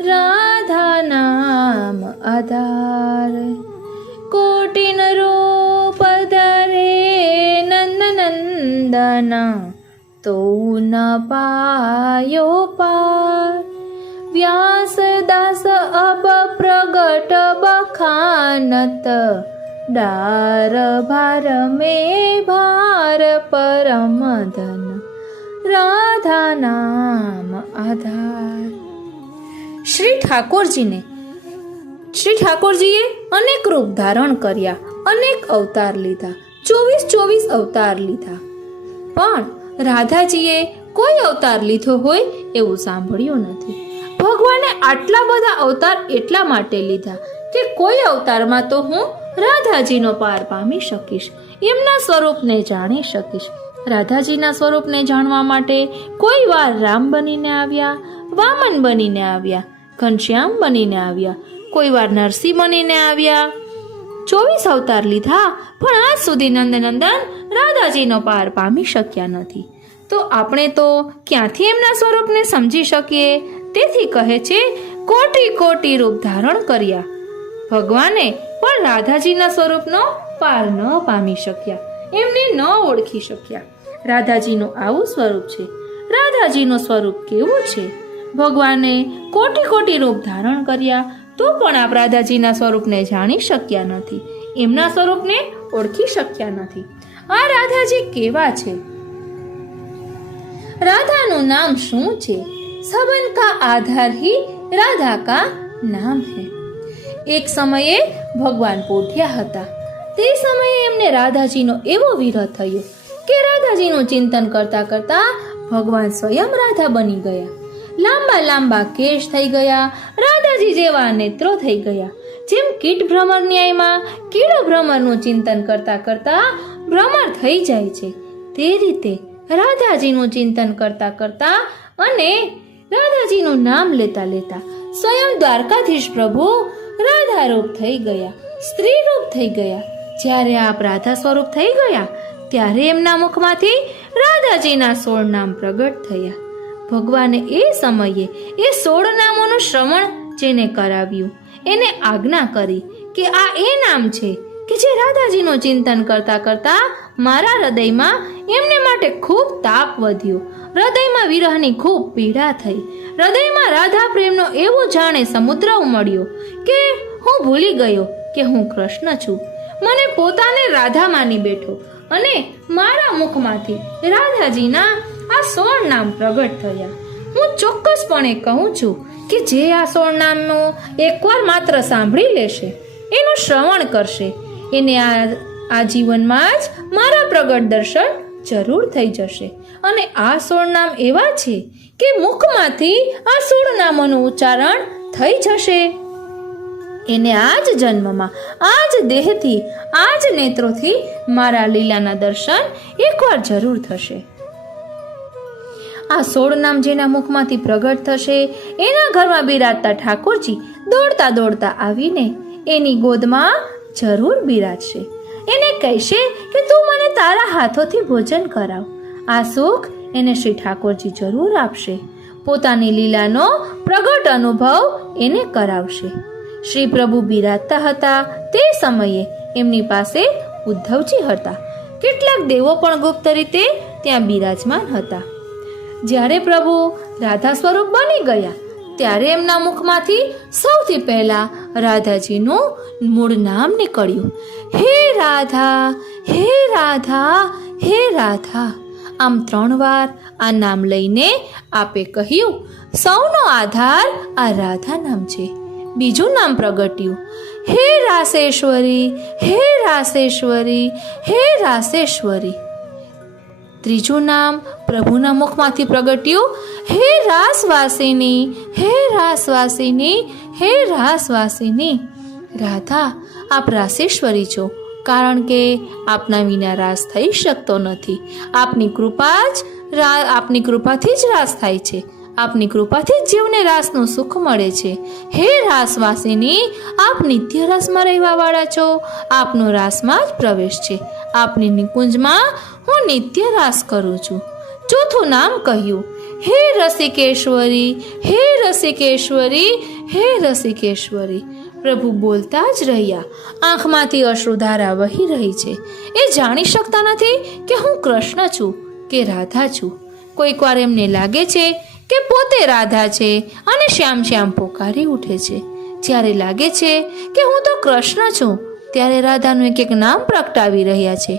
राधा नाम आधार. कोटिन रूप धरे नंद नंदना, तो न पायो पार. व्यास दास अब प्रगट बखानत, डार भार में भार, परमधन राधा नाम आधार. શ્રી ઠાકોરજીએ અનેક રૂપ ધારણ કર્યા, અનેક અવતાર લીધા, 24 અવતાર લીધા. પણ રાધાજીએ કોઈ અવતાર લીધો હોય એવું સાંભળ્યું નથી. ભગવાને આટલા બધા અવતાર એટલા માટે લીધા કે કોઈ અવતારમાં તો હું રાધાજીનો પાર પામી શકીશ, એમના સ્વરૂપને જાણી શકીશ. રાધાજીના સ્વરૂપને જાણવા માટે કોઈ વાર રામ બનીને આવ્યા, વામન બનીને આવ્યા, ઘનશ્યામ બનીને આવ્યા, કોઈ વાર નરસિંહ બનીને આવ્યા. 24 અવતાર લીધા પણ આજ સુધી નંદનંદન રાધાજીનો પાર પામી શક્યા નથી. તો આપણે તો ક્યાંથી એમના સ્વરૂપને સમજી શકીએ? તેથી કહે છે કોટી કોટી રૂપ ધારણ કર્યા. ભગવાને પણ રાધાજીના સ્વરૂપનો પાર ન પામી શક્યા, એમને ન ઓળખી શક્યા. રાધાજીનું આવું સ્વરૂપ છે. રાધાજીનું સ્વરૂપ કેવું છે? ભગવાને કોટી કોટી રૂપ ધારણ કર્યા તો પણ આપ રાધાજીના સ્વરૂપને જાણી શક્યા નથી, એમના સ્વરૂપને ઓળખી શક્યા નથી. આ રાધાજી કેવા છે? રાધાનું નામ શું છે? सबन का आधार ही राधा का नाम है. એક સમયે ભગવાન પોઢ્યા હતા. તે સમયે એમને રાધાજીનો એવો વિરહ થયો કે રાધાજીનું ચિંતન કરતા કરતા ભગવાન સ્વયં રાધા બની ગયા. લાંબા લાંબા કેશ થઈ ગયા, રાધાજી જેવા નેત્રો થઈ ગયા. જેમ કીટ ભ્રમર ન્યાયમાં કીડો ભ્રમરનું ચિંતન કરતા કરતા ભ્રમર થઈ જાય છે, તે રીતે રાધાજીનું ચિંતન કરતા કરતા અને રાધાજીનું નામ લેતા લેતા સ્વયં દ્વારકાધીશ પ્રભુ રાધા રૂપ થઈ ગયા, સ્ત્રી રૂપ થઈ ગયા. જ્યારે આપ રાધા સ્વરૂપ થઈ ગયા ત્યારે એમના મુખમાંથી રાધાજીના 16 નામ પ્રગટ થયા. ભગવાને એ સમયે એ 16 નામોનું શ્રવણ જેને કરાવ્યું એને આજ્ઞા કરી કે આ એ નામ છે કે જે રાધાજીનું ચિંતન કરતા કરતા મારા હૃદયમાં એમને માટે ખૂબ તાપ વધ્યો, હૃદયમાં વિરહની ખૂબ પીડા થઈ, હૃદયમાં રાધા પ્રેમનો એવો જાણે સમુદ્ર ઉમળ્યો કે હું ભૂલી ગયો કે હું કૃષ્ણ છું. મને પોતાને રાધા માની બેઠો અને મારા મુખમાંથી રાધાજીના આ 16 નામ પ્રગટ થયા. હું ચોક્કસપણે કહું છું કે જે આ 16 નામનો એકવાર માત્ર સાંભળી લેશે, એનું શ્રવણ કરશે, એને આ જીવનમાં જ મારા પ્રગટ દર્શન જરૂર થઈ જશે. અને આ 16 નામ એવા છે કે મુખમાંથી આ 16 નામોનું ઉચ્ચારણ થઈ જશે. એને આ જ જન્મમાં, આ જ દેહથી, આ જ નેત્રોથી મારા લીલાના દર્શન એકવાર જરૂર થશે. આ 16 નામ જેના મુખમાંથી પ્રગટ થશે એના ઘરમાં બિરાજતા ઠાકોરજી દોડતા દોડતા આવીને એની ગોદમાં જરૂર બિરાજશે. એને કહેશે કે તું મને તારા હાથોથી ભોજન કરાવ. આ સુખ એને શ્રી ઠાકોરજી જરૂર આપશે. પોતાની લીલાનો પ્રગટ અનુભવ એને કરાવશે. શ્રી પ્રભુ બિરાજતા હતા તે સમયે એમની પાસે ઉદ્ધવજી હતા. કેટલાક દેવો પણ ગુપ્ત રીતે ત્યાં બિરાજમાન હતા. જ્યારે પ્રભુ રાધા સ્વરૂપ બની ગયા ત્યારે એમના મુખમાંથી સૌથી પહેલા રાધાજીનું મૂળ નામ નીકળ્યું, હે રાધા, હે રાધા, હે રાધા. આમ 3 વાર આ નામ લઈને આપે કહ્યું, સૌનો આધાર આ રાધા નામ છે. બીજું નામ પ્રગટ્યું, હે રાસેશ્વરી, હે રાસેશ્વરી, હે રાસેશ્વરી. ત્રીજું નામ પ્રભુના મુખમાંથી પ્રગટ્યું, હે રાસવાસિની, હે રાસવાસિની, હે રાસવાસિની. રાધા, આપ રાસેશ્વરી છો, કારણ કે આપના વિના રાસ થઈ શકતો નથી. આપની કૃપાથી જ રાસ થાય છે. આપની કૃપાથી જ જીવને રાસનું સુખ મળે છે. હે રાસવાસિની, આપ નિત્ય રાસમાં રહેવાવાળા છો. આપનો રાસમાં જ પ્રવેશ છે. આપની નિકુંજમાં હું નિત્ય રાસ કરું છું. ચોથું નામ કહ્યું, હે રસિકેશ્વરી, હે રસિકેશ્વરી, હે રસિકેશ્વરી. પ્રભુ બોલતા જ રહ્યા. આંખમાંથી અશ્રુધારા વહી રહી છે. એ જાણી શકતા નથી કે હું કૃષ્ણ છું કે રાધા છું. કોઈક વાર એમને લાગે છે કે પોતે રાધા છે અને શ્યામ શ્યામ પોકારી ઉઠે છે. જ્યારે લાગે છે કે હું તો કૃષ્ણ છું, ત્યારે રાધાનું એક નામ પ્રગટાવી રહ્યા છે.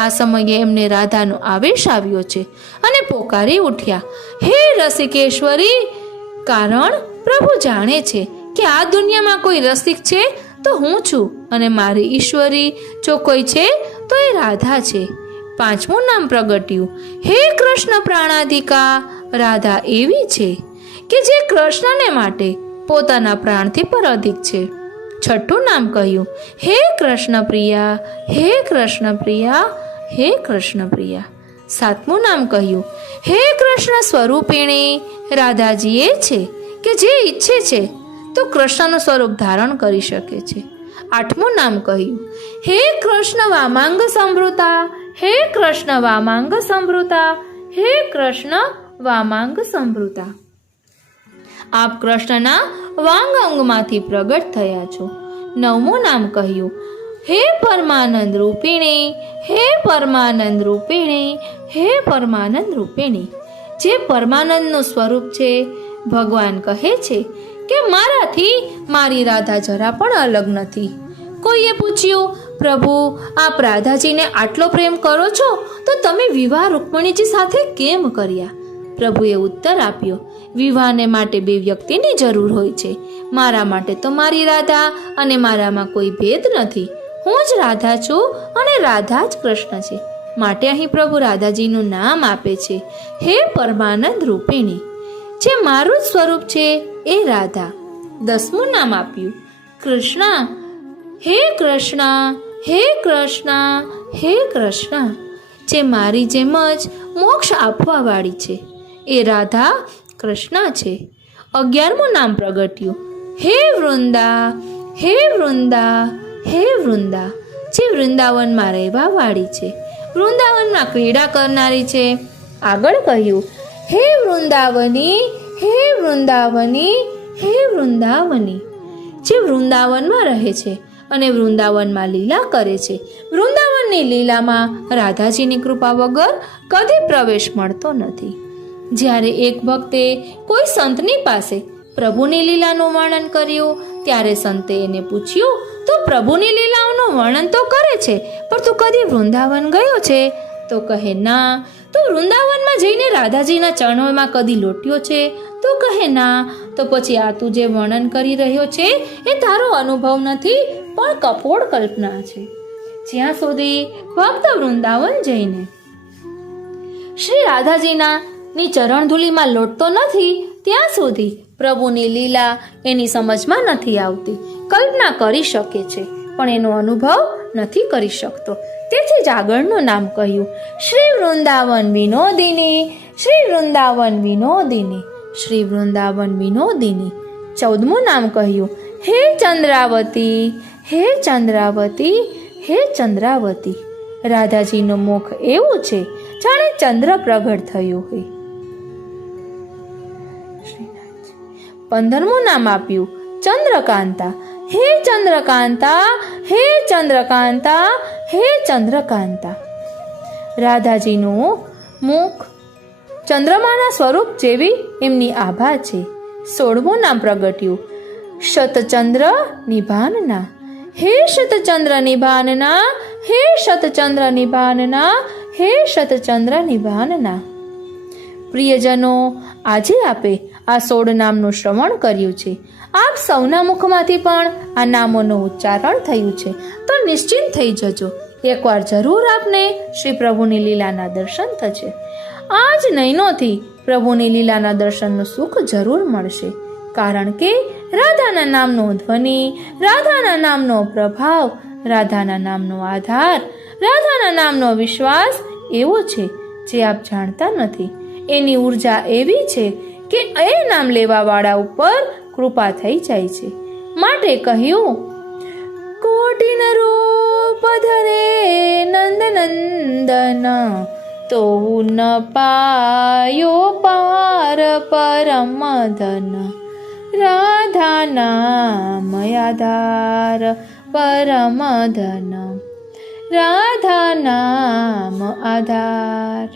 આ સમયે એમને રાધાનો આવેશ આવ્યો છે અને પોકારી ઉઠ્યા, હે રસિકેશ્વરી. કારણ પ્રભુ જાણે છે કે આ દુનિયામાં કોઈ રસિક છે તો હું છું, અને મારી ઈશ્વરી જો કોઈ છે તો એ રાધા છે. પાંચમું નામ પ્રગટ્યું, હે કૃષ્ણ પ્રાણાધિકા. રાધા એવી છે કે જે કૃષ્ણને માટે પોતાના પ્રાણથી પર અધિક છે. છઠ્ઠું નામ કહ્યું, હે કૃષ્ણ પ્રિયા, હે કૃષ્ણ પ્રિયા, હે કૃષ્ણ પ્રિયા. સાતમું નામ કહ્યું, હે કૃષ્ણ સ્વરૂપિણી. રાધાજી એ છે કે જે ઈચ્છે છે તો કૃષ્ણનું સ્વરૂપ ધારણ કરી શકે છે. આઠમું નામ કહ્યું, હે કૃષ્ણ વામાંગ સંવૃતા, હે કૃષ્ણ વામાંગ સંવૃતા, હે કૃષ્ણ વામાંગ સંવૃતા. આપ કૃષ્ણના વાંગ અંગમાંથી પ્રગટ થયા છો. નવમું નામ કહ્યું, હે પરમાનંદ રૂપિણી, હે પરમાનંદ રૂપિણી, હે પરમાનંદ રૂપિણી. જે પરમાનંદનું સ્વરૂપ છે. ભગવાન કહે છે કે મારાથી મારી રાધા જરા પણ અલગ નથી. કોઈએ પૂછ્યું, પ્રભુ આપ રાધાજીને આટલો પ્રેમ કરો છો તો તમે વિવાહ રૂકમણીજી સાથે કેમ કર્યા? પ્રભુએ ઉત્તર આપ્યો, વિવાહને માટે 2 વ્યક્તિની જરૂર હોય છે. મારા માટે તો મારી રાધા અને મારામાં કોઈ ભેદ નથી. હું જ રાધા છું અને રાધા જ કૃષ્ણ છે. માટે અહીં પ્રભુ રાધાજીનું નામ આપે છે, હે પરમાનંદ રૂપિણી. જે મારું જ સ્વરૂપ છે એ રાધા. 10મું નામ આપ્યું, કૃષ્ણ. હે કૃષ્ણ, હે કૃષ્ણ, હે કૃષ્ણ. જે મારી જેમ જ મોક્ષ આપવા વાળી છે એ રાધા કૃષ્ણ છે. 11મું નામ પ્રગટ્યું, હે વૃંદા, હે વૃંદા, હે વૃંદા. જે વૃંદાવનમાં રહેવા વાળી છે, વૃંદાવનમાં ક્રીડા કરનારી છે. આગળ કહ્યું, હે વૃંદાવની, હે વૃંદાવની, હે વૃંદાવની. જે વૃંદાવનમાં રહે છે અને વૃંદાવનમાં લીલા કરે છે. વૃંદાવનની લીલામાં રાધાજીની કૃપા વગર કદી પ્રવેશ મળતો નથી. જ્યારે એક ભક્તે કોઈ સંતની પાસે પ્રભુની લીલાનું વર્ણન કર્યું ત્યારે સંતે એને પૂછ્યું, તો પ્રભુની લીલાઓનું વર્ણન તો કરે છે, પણ તું કદી વૃંદાવન ગયો છે? તો કહે ના. તો વૃંદાવનમાં જઈને રાધાજીના ચરણોમાં કદી લોટ્યો છે? તો કહે ના. તો પછી આ તું જે વર્ણન કરી રહ્યો છે એ તારો અનુભવ નથી, પણ કપોળ કલ્પના છે. જ્યાં સુધી ભક્ત વૃંદાવન જઈને શ્રી રાધાજીના ની ચરણ ધૂલીમાં લોટતો નથી ત્યાં સુધી પ્રભુની લીલા એની સમજમાં નથી આવતી. કલ્પના કરી શકે છે પણ એનો અનુભવ નથી કરી શકતો. તેથી જ આગળનું નામ કહ્યું, શ્રી વૃંદાવન વિનોદિની, શ્રી વૃંદાવન વિનોદિની, શ્રી વૃંદાવન વિનોદિની. 14મું નામ કહ્યું, હે ચંદ્રાવતી, હે ચંદ્રાવતી, હે ચંદ્રાવતી. રાધાજીનું મુખ એવું છે જાણે ચંદ્ર પ્રગટ થયું હોય. 15મું નામ આપ્યું, ચંદ્રકાંતા. હે ચંદ્રકાંતા, હે ચંદ્રકાંતા, હે ચંદ્રકાંતા. રાધાજીનું મુખ ચંદ્રમાના સ્વરૂપ જેવી એમની આભા છે. 16મું નામ પ્રગટ્યું, શતચંદ્ર નિભાનના. હે શતચંદ્ર નિભાનના, હે શતચંદ્ર નિભાનના, હે શતચંદ્ર નિભાનના. પ્રિયજનો, આજે આપે આ 16 નામનું શ્રવણ કર્યું છે. આપ સૌના મુખમાંથી પણ આ નામોનું ઉચ્ચારણ થયું છે, તો નિશ્ચિંત થઈ જજો. એકવાર જરૂર આપને શ્રી પ્રભુની લીલાના દર્શન થશે. આજ નયનોથી પ્રભુની લીલાના દર્શનનું સુખ જરૂર મળશે, કારણ કે રાધાના નામનો ધ્વનિ, રાધાના નામનો પ્રભાવ, રાધાના નામનો આધાર, રાધાના નામનો વિશ્વાસ એવો છે જે આપ જાણતા નથી. એની ઉર્જા એવી છે કે એ નામ લેવા વાળા ઉપર કૃપા થઈ જાય છે. માટે કહ્યું, કોટિન રૂપ ધરે નંદ નંદન, તો ન પાયો પાર પરમ ધન. રાધા નામ આધાર પરમ ધન, રાધા નામ આધાર.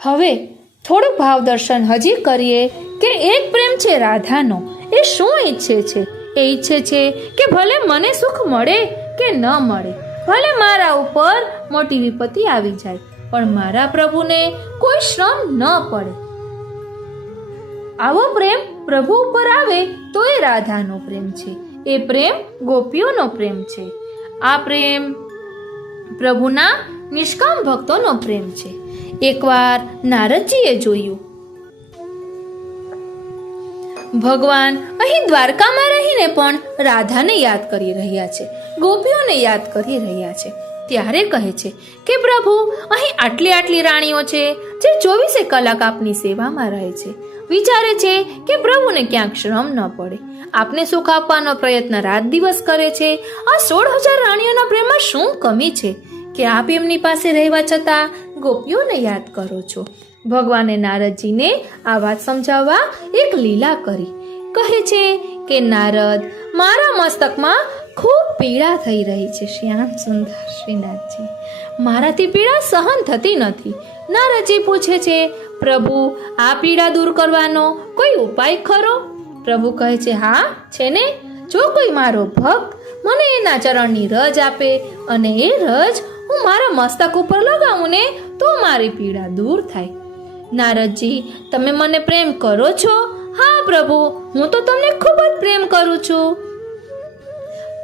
હવે થોડું ભાવ દર્શન હજી કરીએ કે એક પ્રેમ છે રાધાનો. એ શું ઈચ્છે છે? એ ઈચ્છે છે કે ભલે મને સુખ મળે કે ન મળે, ભલે મારા ઉપર મોટી વિપત્તિ આવી જાય, પણ મારા પ્રભુને કોઈ શ્રમ ન પડે. આવો પ્રેમ પ્રભુ ઉપર આવે તો એ રાધાનો પ્રેમ છે. એ પ્રેમ ગોપીઓનો પ્રેમ છે. આ પ્રેમ પ્રભુના નિષ્કામ ભક્તોનો પ્રેમ છે. એકવાર નારદજીએ જોયું, ભગવાન અહીં દ્વારકામાં રહીને પણ રાધાને યાદ કરી રહ્યા છે, ગોપીઓને યાદ કરી રહ્યા છે. ત્યારે કહે છે કે પ્રભુ, અહીં આટલી આટલી રાણીઓ છે જે 24 કલાક આપની સેવામાં રહે છે. વિચારે છે કે પ્રભુને ક્યાંક શ્રમ ન પડે, આપને સુખ આપવાનો પ્રયત્ન રાત દિવસ કરે છે. આ 16,000 રાણીઓના પ્રેમમાં શું કમી છે કે આપ એમની પાસે રહેવા છતાં ગોપીઓને યાદ કરો છો? ભગવાને નારદજીને આ વાત સમજાવવા એક લીલા કરી. કહે છે કે નારદ, મારા મસ્તકમાં ખૂબ પીડા થઈ રહી છે. શ્યામ સુંદર શ્રીનાથજી, મારાથી પીડા સહન થતી નથી. નારદજી પૂછે છે, પ્રભુ, આ પીડા દૂર કરવાનો કોઈ ઉપાય ખરો? પ્રભુ કહે છે, હા છે ને. જો કોઈ મારો ભક્ત મને એના ચરણની રજ આપે અને એ રજ હું મારા મસ્તક ઉપર લગાવું ને, તો મારી પીડા દૂર થાય. નારદજી, તમે મને પ્રેમ કરો છો? હા પ્રભુ, હું તો તમને ખૂબ જ પ્રેમ કરું છું.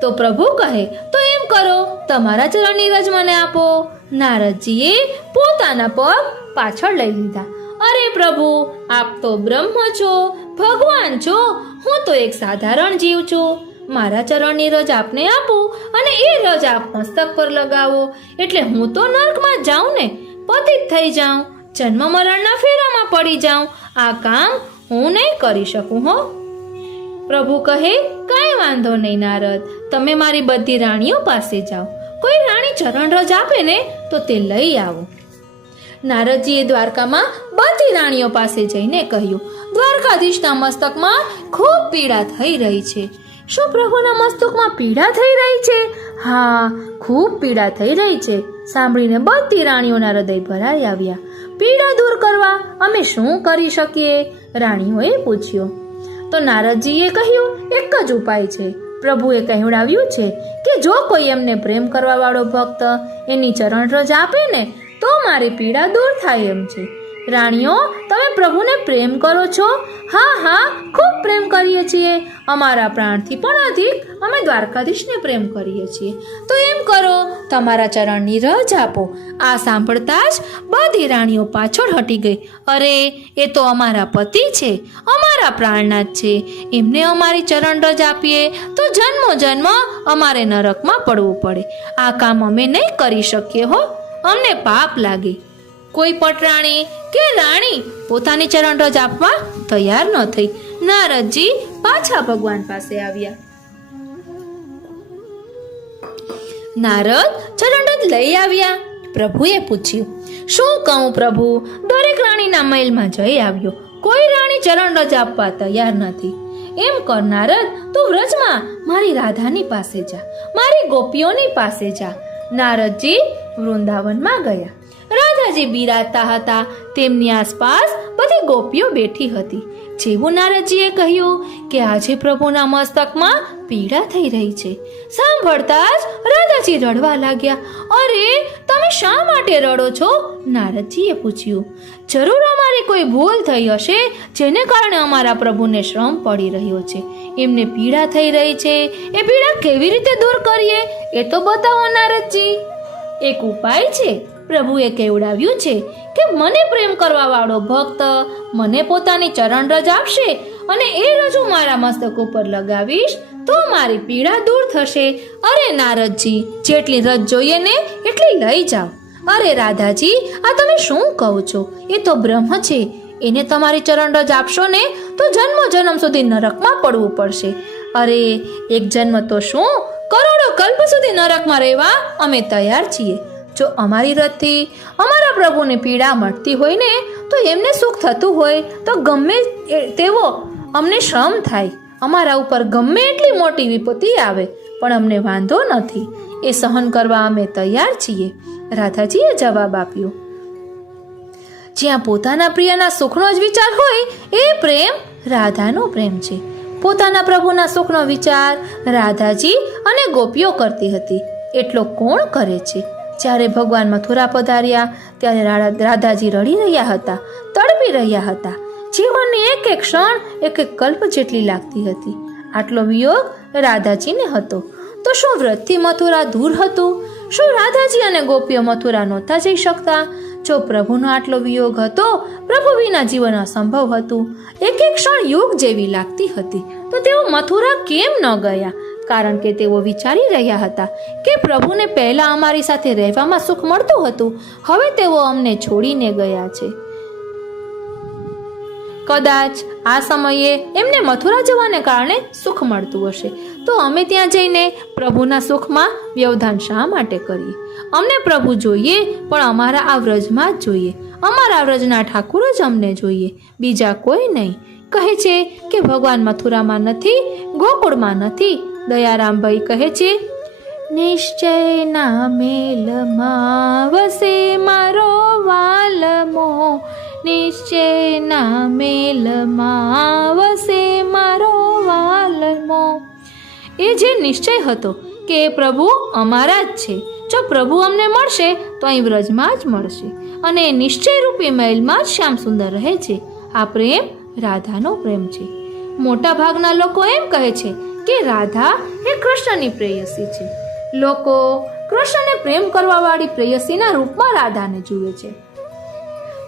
તો પ્રભુ કહે, તો એમ કરો, તમારા ચરણની રજ મને આપો. નારદજીએ પોતાના પગ પાછળ લઈ લીધા. અરે પ્રભુ, આપ તો બ્રહ્મ છો, ભગવાન છો, હું તો એક સાધારણ જીવ છું. મારા ચરણની રજ આપને આપું અને એ રજ આપ મસ્તક પર લગાવો એટલે હું તો નર્કમાં જાઉં ને, પતિત થઈ જાઉં, જન્મ મરણના ફેરામાં પડી જાઉં. આ કામ હું નહીં કરી શકું હો. પ્રભુ કહે, કાંઈ વાંધો નહીં નારદ, તમે મારી બધી રાણીઓ પાસે જાઓ. કોઈ રાણી ચરણ રજ આપે ને તો તે લઈ આવો. નારદજીએ દ્વારકામાં બધી રાણીઓ પાસે જઈને કહ્યું, દ્વારકાધીશના મસ્તકમાં ખૂબ પીડા થઈ રહી છે. શું પ્રભુના મસ્તકમાં પીડા થઈ રહી છે? હા, ખૂબ પીડા થઈ રહી છે. સાંભળીને બધી રાણીઓના હૃદય ભરાઈ આવ્યા. પીડા દૂર કરવા અમે શું કરી શકીએ? રાણીઓએ પૂછ્યું. તો નારદજીએ કહ્યું, એક જ ઉપાય છે. પ્રભુએ કહેવડાવ્યું છે કે જો કોઈ એમને પ્રેમ કરવા વાળો ભક્ત એની ચરણ રજ આપે ને તો મારી પીડા દૂર થાય એમ છે. રાણીઓ, તમે પ્રભુને પ્રેમ કરો છો? હા હા, ખૂબ પ્રેમ કરીએ છીએ. અમારા પ્રાણથી પણ અધિક અમે દ્વારકાધીશને પ્રેમ કરીએ છીએ. તો એમ કરો, તમારા ચરણની રજ આપો. આ સાંભળતા જ બધી રાણીઓ પાછળ હટી ગઈ. અરે, એ તો અમારા પતિ છે, અમારા પ્રાણનાથ છે. એમને અમારી ચરણ રજ આપીએ તો જન્મો જન્મ અમારે નરકમાં પડવું પડે. આ કામ અમે નહીં કરી શકીએ હો, અમને પાપ લાગે. કોઈ પટરાણી કે રાણી પોતાની ચરણ રજ આપવા તૈયાર ન થઈ. નારદજી પાછા ભગવાન પાસે આવ્યા. નારદ ચરણ રજ લઈ આવ્યા. પ્રભુએ પૂછ્યું, શું કહું પ્રભુ? દરેક રાણીના મહેલમાં જઈ આવ્યો, કોઈ રાણી ચરણ રજ આપવા તૈયાર નથી. એમ કર નારદ, તું વ્રજમાં મારી રાધાની પાસે જા, મારી ગોપીઓની પાસે જા. નારદજી વૃંદાવનમાં ગયા. રાધાજી બિરાજતા હતા. તેમની આસપાસ બધી ગોપીઓ બેઠી હતી. જેવું નારદજીએ કહ્યું કે આજે પ્રભુના મસ્તકમાં પીડા થઈ રહી છે, સાંભળતા જ રાધાજી રડવા લાગ્યા. અરે, તમે શા માટે રડો છો? નારદજીએ પૂછ્યું. જરૂર અમારી કોઈ ભૂલ થઈ હશે, જેને કારણે અમારા પ્રભુને શ્રમ પડી રહ્યો છે. એમને પીડા થઈ રહી છે, એ પીડા કેવી રીતે દૂર કરીએ એ તો બતાવો નારદજી. એક ઉપાય છે. પ્રભુએ કેવડાવ્યું છે કે મને પ્રેમ કરવા વાળો ભક્ત મને પોતાની ચરણ રજ આપશે અને એ રજ હું મારા મસ્તક ઉપર લગાવીશ તો મારી પીડા દૂર થશે. અરે નારદજી, જેટલી રજ જોઈએ ને એટલી લઈ જાઓ. અરે રાધાજી, આ તમે શું કહો છો? એ તો બ્રહ્મ છે. એને તમારી ચરણ રજ આપશો ને તો જન્મો જન્મ સુધી નરકમાં પડવું પડશે. અરે, એક જન્મ તો શું, કરોડો કલ્પ સુધી નરકમાં રહેવા અમે તૈયાર છીએ. જો અમારી રથથી અમારા પ્રભુને પીડા મળતી હોય ને તો એમને સુખ થતું હોય તો ગમે તેવો અમને શ્રમ થાય, અમારા ઉપર ગમે એટલી મોટી વિપત્તિ આવે પણ અમને વાંધો નથી. એ સહન કરવા અમે તૈયાર છીએ. રાધાજીએ જવાબ આપ્યો. જ્યાં પોતાના પ્રિયના સુખનો જ વિચાર હોય એ પ્રેમ રાધાનો પ્રેમ છે. પોતાના પ્રભુના સુખનો વિચાર રાધાજી અને ગોપીઓ કરતી હતી, એટલો કોણ કરે છે? જ્યારે ભગવાન મથુરા પધાર્યા ત્યારે રાધાજી રડી રહ્યા હતા, તડપી રહ્યા હતા. જીવનની એક એક ક્ષણ એક એક કલ્પ જેટલી લાગતી હતી. આટલો વિયોગ રાધાજીને હતો તો શું વ્રતથી મથુરા દૂર હતું? શું રાધાજી અને ગોપીઓ મથુરા નહોતા જઈ શકતા? જો પ્રભુનો આટલો વિયોગ હતો, પ્રભુ વિના જીવન અસંભવ હતું, એક એક ક્ષણ યુગ જેવી લાગતી હતી, તો તેઓ મથુરા કેમ ન ગયા? કારણ કે તેઓ વિચારી રહ્યા હતા કે પ્રભુને પહેલા અમારી સાથે રહેવામાં સુખ મળતું હતું, હવે તેઓ અમને છોડીને ગયા છે. કદાચ આ સમયે એમને મથુરા જવાને કારણે સુખ મળતું હશે, તો અમે ત્યાં જઈને પ્રભુના સુખમાં વ્યવધાન શા માટે કરીએ? અમને પ્રભુ જોઈએ પણ અમારા આ વ્રજમાં જ જોઈએ. અમારા વ્રજના ઠાકુર જ અમને જોઈએ, બીજા કોઈ નહીં. કહે છે કે ભગવાન મથુરામાં નથી, ગોકુળમાં નથી. દયારામભાઈ કહે છે, નિશ્ચયના મેલમાં વસે મારો વાલમો, નિશ્ચયના મેલમાં વસે મારો વાલમો. એ જે નિશ્ચય હતો કે પ્રભુ અમારા જ છે, જો પ્રભુ અમને મળશે તો અહીં વ્રજમાં જ મળશે, અને નિશ્ચય રૂપી મહેલમાં જ શ્યામ સુંદર રહે છે. આ પ્રેમ રાધાનો પ્રેમ છે. મોટા ભાગના લોકો એમ કહે છે કે રાધા એ કૃષ્ણની પ્રેયસી છે. લોકો કૃષ્ણને પ્રેમ કરવા વાળી પ્રેયસીના રૂપમાં રાધાને જુએ છે.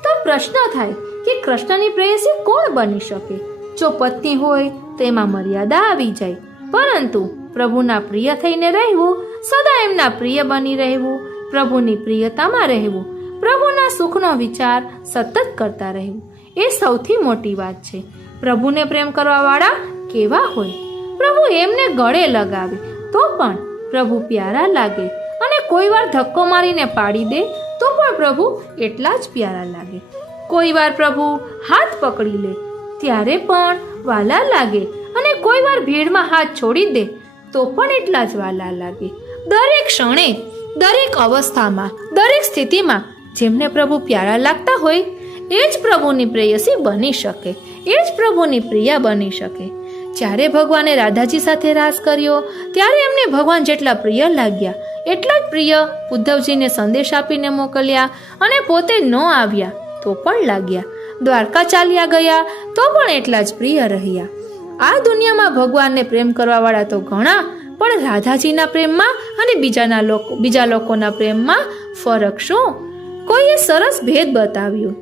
તો પ્રશ્ન થાય કે કૃષ્ણની પ્રેયસી કોણ બની શકે? જો પત્ની હોય તો એમાં મર્યાદા આવી જાય, પરંતુ પ્રભુના પ્રિય થઈને રહેવું, સદા એમના પ્રિય બની રહેવું, પ્રભુની પ્રિયતામાં રહેવું, પ્રભુના સુખનો વિચાર સતત કરતા રહેવું, એ સૌથી મોટી વાત છે. પ્રભુને પ્રેમ કરવા વાળા કેવા હોય? પ્રભુ એમને ગળે લગાવે તો પણ પ્રભુ પ્યારા લાગે, અને કોઈ વાર ધક્કો મારીને પાડી દે તો પણ પ્રભુ એટલા જ પ્યારા લાગે. કોઈ વાર પ્રભુ હાથ પકડી લે ત્યારે પણ વાલા લાગે, અને કોઈ વાર ભીડમાં હાથ છોડી દે તો પણ એટલા જ વાલા લાગે. દરેક ક્ષણે, દરેક અવસ્થામાં, દરેક સ્થિતિમાં જેમને પ્રભુ પ્યારા લાગતા હોય એ જ પ્રભુની પ્રેયસી બની શકે, એ જ પ્રભુની પ્રિય બની શકે. જ્યારે ભગવાને રાધાજી સાથે રાસ કર્યો ત્યારે એમને ભગવાન જેટલા પ્રિય લાગ્યા એટલા જ પ્રિય ઉદ્ધવજીને સંદેશ આપીને મોકલ્યા, અને પોતે ન આવ્યા તો પણ લાગ્યા. દ્વારકા ચાલ્યા ગયા તો પણ એટલા જ પ્રિય રહ્યા. આ દુનિયામાં ભગવાનને પ્રેમ કરવાવાળા તો ઘણા, પણ રાધાજીના પ્રેમમાં અને બીજા લોકોના પ્રેમમાં ફરક શું? કોઈએ સરસ ભેદ બતાવ્યો.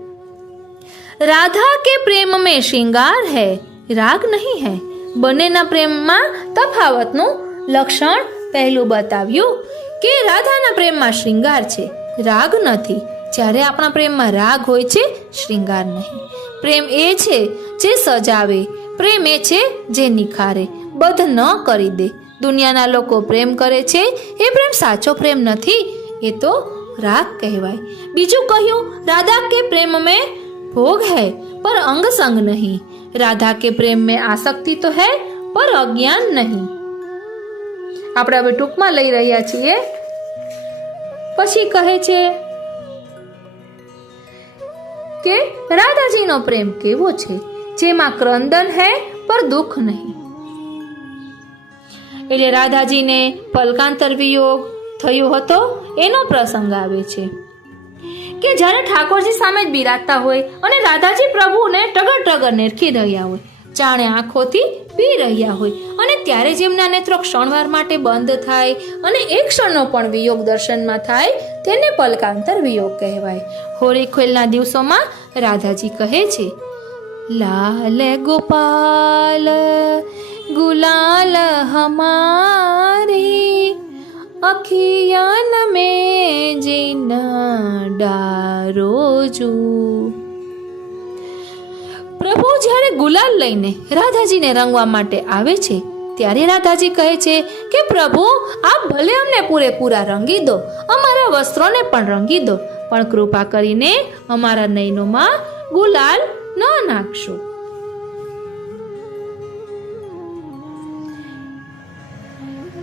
રાધા કે પ્રેમ મેં શ્રૃંગાર હૈ, રાગ નહીં હૈ. બંનેના પ્રેમમાં તફાવતનું લક્ષણ પહેલું બતાવ્યું કે રાધાના પ્રેમમાં શ્રૃંગાર છે, રાગ નથી. જ્યારે આપણા પ્રેમમાં રાગ હોય છે, શ્રૃંગાર નહીં. પ્રેમ એ છે જે સજાવે, પ્રેમ એ છે જે નિખારે, બંધ ન કરી દે. દુનિયાના લોકો પ્રેમ કરે છે એ પ્રેમ સાચો પ્રેમ નથી, એ તો રાગ કહેવાય. બીજું કહ્યું, રાધા કે પ્રેમ મેં ભોગ હૈ પર અંગ સંગ નહીં. राधा के प्रेम में आसक्ति तो है पर अज्ञान नहीं। આપણે હવે ટૂંકમાં લઈ રહ્યા છીએ। પછી કહે છે કે રાધાજીનો પ્રેમ કેવો છે, જેમાં ક્રંદન હે પર દુઃખ નહીં। એટલે રાધાજીને પલકાંતર વિયોગ થયો હતો એનો પ્રસંગ આવે છે કે જ્યારે ઠાકોરજી સામે જ બિરાજતા હોય અને રાધાજી પ્રભુને ટગર ટગર નિરખી રહ્યા હોય, જાણે આંખોથી પી રહ્યા હોય, અને ત્યારે જેમના નેત્રો ક્ષણવાર માટે બંધ થાય અને એક ક્ષણનો પણ વિયોગ દર્શનમાં થાય તેને પલકાંતર વિયોગ કહેવાય। હોળી ખેલના દિવસોમાં રાધાજી કહે છે, લાલ ગોપાલ ગુલાલ હમારી અખિયાન में जिन डारो जू। પ્રભુ જ્યારે ગુલાલ લઈને રાધાજીને રંગવા માટે આવે છે ત્યારે રાધાજી કહે છે કે પ્રભુ આપ ભલે અમને પૂરેપૂરા રંગી દો, અમારા વસ્ત્રોને પણ રંગી દો, પણ કૃપા કરીને અમારા નયનોમાં ગુલાલ ન નાખશો।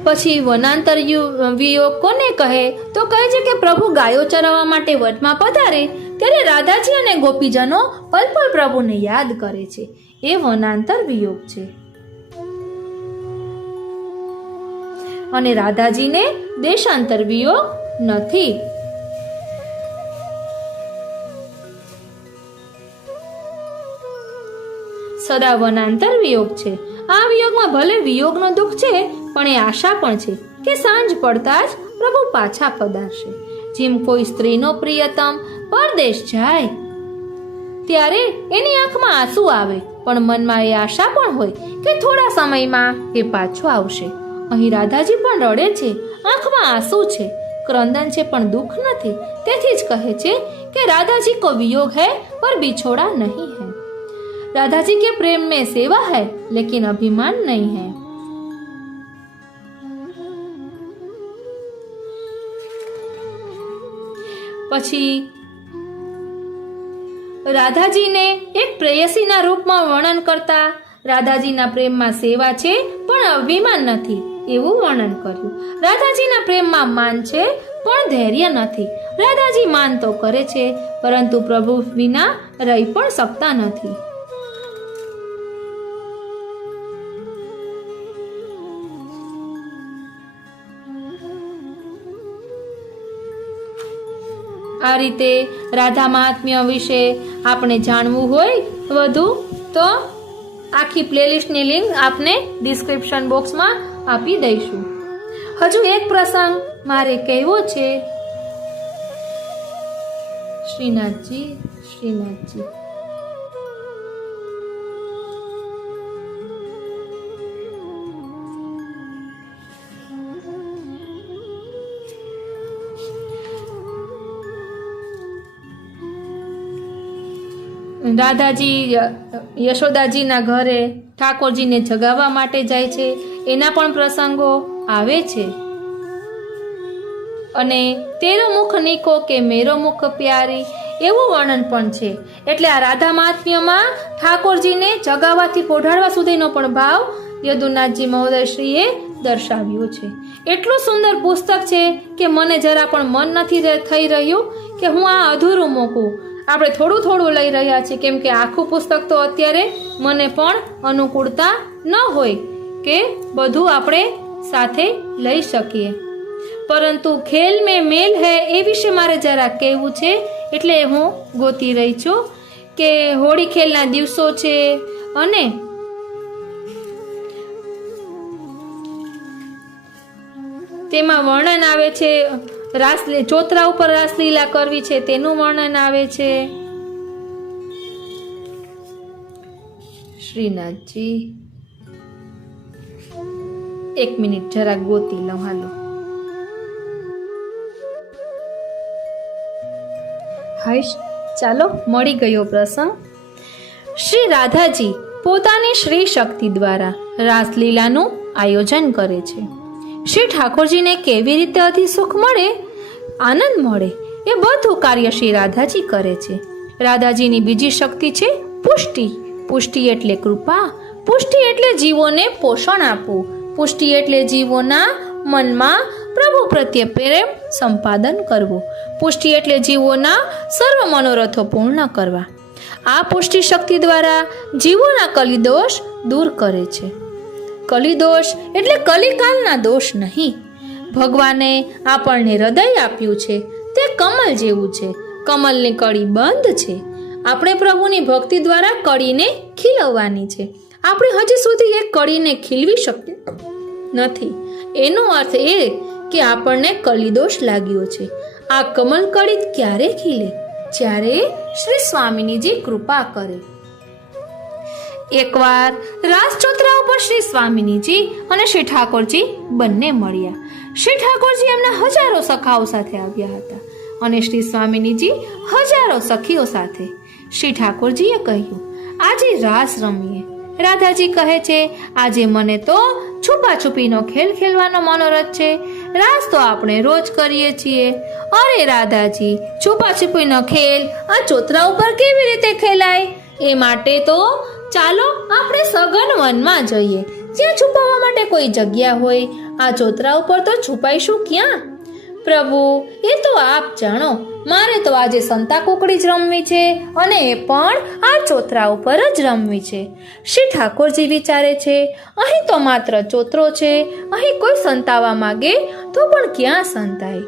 પછી વનાંતર વિયોગ કોને કહે તો કહે છે કે પ્રભુ ગાયો ચરાવવા માટે વનમાં પધારે ત્યારે રાધાજી અને ગોપીજનો પલ પલ પ્રભુને યાદ કરે છે, એ વનાંતર વિયોગ છે। અને રાધાજીને દેશાંતર વિયોગ નથી। સદા વનાંતર વિયોગ છે। આ વિયોગમાં ભલે વિયોગનો દુઃખ છે પણ એ આશા પણ છે કે સાંજ પડતા જ પ્રભુ પાછા પધારશે। જેમ કોઈ સ્ત્રીનો પ્રિયતમ પરદેશ જાય ત્યારે એની આંખમાં આંસુ આવે પણ મનમાં એ આશા પણ હોય કે થોડા સમયમાં એ પાછો આવશે। અહીં રાધાજી પણ રડે છે, આંખમાં આંસુ છે, ક્રંદન છે પણ દુઃખ નથી। તેથી જ કહે છે કે राधाजी को वियोग है पर बिछोड़ा नहीं है। राधाजी के प्रेम में सेवा है लेकिन अभिमान नहीं है। પછી રાધાજીને એક પ્રેયસીના રૂપમાં વર્ણન કરતા રાધાજીના પ્રેમમાં સેવા છે પણ અભિમાન નથી એવું વર્ણન કર્યું। રાધાજીના પ્રેમમાં માન છે પણ ધૈર્ય નથી। રાધાજી માન તો કરે છે પરંતુ પ્રભુ વિના રહી પણ શકતા નથી। આ રીતે રાધા મહાત્મ્ય વિશે આપણે જાણવું હોય વધુ તો આખી પ્લેલિસ્ટની લિંક આપને ડિસ્ક્રિપ્શન બોક્સમાં આપી દઈશું। હજુ એક પ્રસંગ મારે કહેવો છે। શ્રીનાથજી રાધાજી યશોદાજીના ઘરે ઠાકોરજીને જગાવવા માટે જાય છે, એના પણ પ્રસંગો આવે છે। અને તેરો મુખ નીકો કે મેરો મુખ પ્યારી એવું વર્ણન પણ છે। એટલે આ રાધા મહાત્મ્યમાં ઠાકોરજીને જગાવવાથી પોઢાડવા સુધીનો પણ ભાવ યદુનાથજી મહોદયશ્રીએ દર્શાવ્યો છે। એટલું સુંદર પુસ્તક છે કે મને જરા પણ મન નથી થઈ રહ્યું કે હું આ અધૂરું મૂકું। આપણે થોડું થોડું લઈ રહ્યા છીએ કેમ કે આખું પુસ્તક તો અત્યારે મને પણ અનુકૂળતા ન હોય કે બધું આપણે સાથે લઈ શકીએ, પરંતુ ખેલ મેં મેલ હે એ વિશે મારે જરા કહેવું છે એટલે હું ગોતી રહી છું કે હોળી ખેલના દિવસો છે અને તેમાં વર્ણન આવે છે, ચોતરા ઉપર રાસલીલા કરવી છે તેનું વર્ણન આવે છે। શ્રીનાથજી એક મિનિટ જરા ગોતી લઉં, હાલો। હાશ, ચાલો મળી ગયો પ્રસંગ। શ્રી રાધાજી પોતાની શ્રી શક્તિ દ્વારા રાસલીલાનું આયોજન કરે છે। શ્રી ઠાકોરજીને કેવી રીતે અતિ સુખ મળે, આનંદ મળે એ બધું કાર્ય શ્રી રાધાજી કરે છે। રાધાજીની બીજી શક્તિ છે પુષ્ટિ, પુષ્ટિ એટલે કૃપા, પુષ્ટિ એટલે જીવોને પોષણ આપવું, પુષ્ટિ એટલે જીવોના મનમાં પ્રભુ પ્રત્યે પ્રેમ સંપાદન કરવું, પુષ્ટિ એટલે જીવોના સર્વ મનોરથો પૂર્ણ કરવા. આ પુષ્ટિ શક્તિ દ્વારા જીવોના કલિદોષ દૂર કરે છે. કલિદોષ એટલે કલિકાલના દોષ નહીં. ભગવાને આપણને હૃદય આપ્યું છે, તે કમલ જેવું છે. કમલની કળી બંધ છે. આપણે પ્રભુની ભક્તિ દ્વારા કળીને ખીલવવાની છે. આપણે હજી સુધી એ કળીને ખીલવી શકીએ નથી. એનો અર્થ એ કે આપણને કલિદોષ લાગ્યો છે. આ કમલ કળી ક્યારે ખીલે? જ્યારે શ્રી સ્વામિનીજી કૃપા કરે. એકવાર રાજચોતરા ઉપર શ્રી સ્વામિનીજી અને શ્રી ઠાકોરજી બંને મળ્યા. શ્રી ઠાકોરજી એમના હજારો સખાઓ સાથે આવ્યા હતા અને શ્રી સ્વામિનીજી હજારો સખીઓ સાથે. શ્રી ઠાકોરજીએ કહ્યું, આજે રાસ રમીએ. રાધાજી કહે છે, આજે મને તો છુપાછુપીનો ખેલ ખેલવાનો મનોરથ છે. રાસ તો આપણે રોજ કરીએ છીએ. અરે રાધાજી, છુપાછુપીનો ખેલ આ ચોતરા ઉપર કેવી રીતે ખેલાય? એ માટે તો ચાલો આપણે સઘન વનમાં જઈએ, જ્યાં છુપાવવા માટે કોઈ જગ્યા હોય. આ ચોતરા ઉપર તો છુપાઈશું ક્યાં? પ્રભુ, એ તો આપ જાણો. મારે તો આજે સંતા કુકડી જ રમવી છે, અને એ પણ આ ચોતરા ઉપર જ રમવી છે. શ્રી ઠાકોરજી વિચારે છે, અહીં તો માત્ર ચોતરો છે. અહીં કોઈ સંતાવા માંગે તો પણ ક્યાં સંતાય?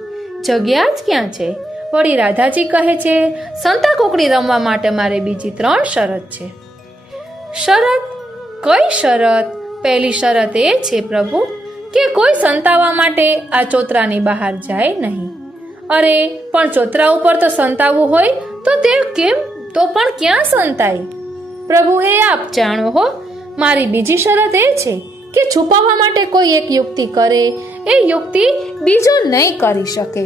જગ્યા જ ક્યાં છે? વળી રાધાજી કહે છે, સંતા કુકડી રમવા માટે મારે બીજી 3 શરત છે. શરત? કઈ શરત? પહેલી શરત એ છે પ્રભુ કે કોઈ સંતાવા માટે આ ચોતરાની બહાર જાય નહીં. અરે પણ ચોતરા ઉપર તો સંતાવવું હોય તો તે કેમ? તો પણ ક્યાં સંતાય? પ્રભુ, એ આપ જાણો હો. મારી બીજી શરત એ છે કે છુપાવવા માટે કોઈ એક યુક્તિ કરે, એ યુક્તિ બીજો નહીં કરી શકે.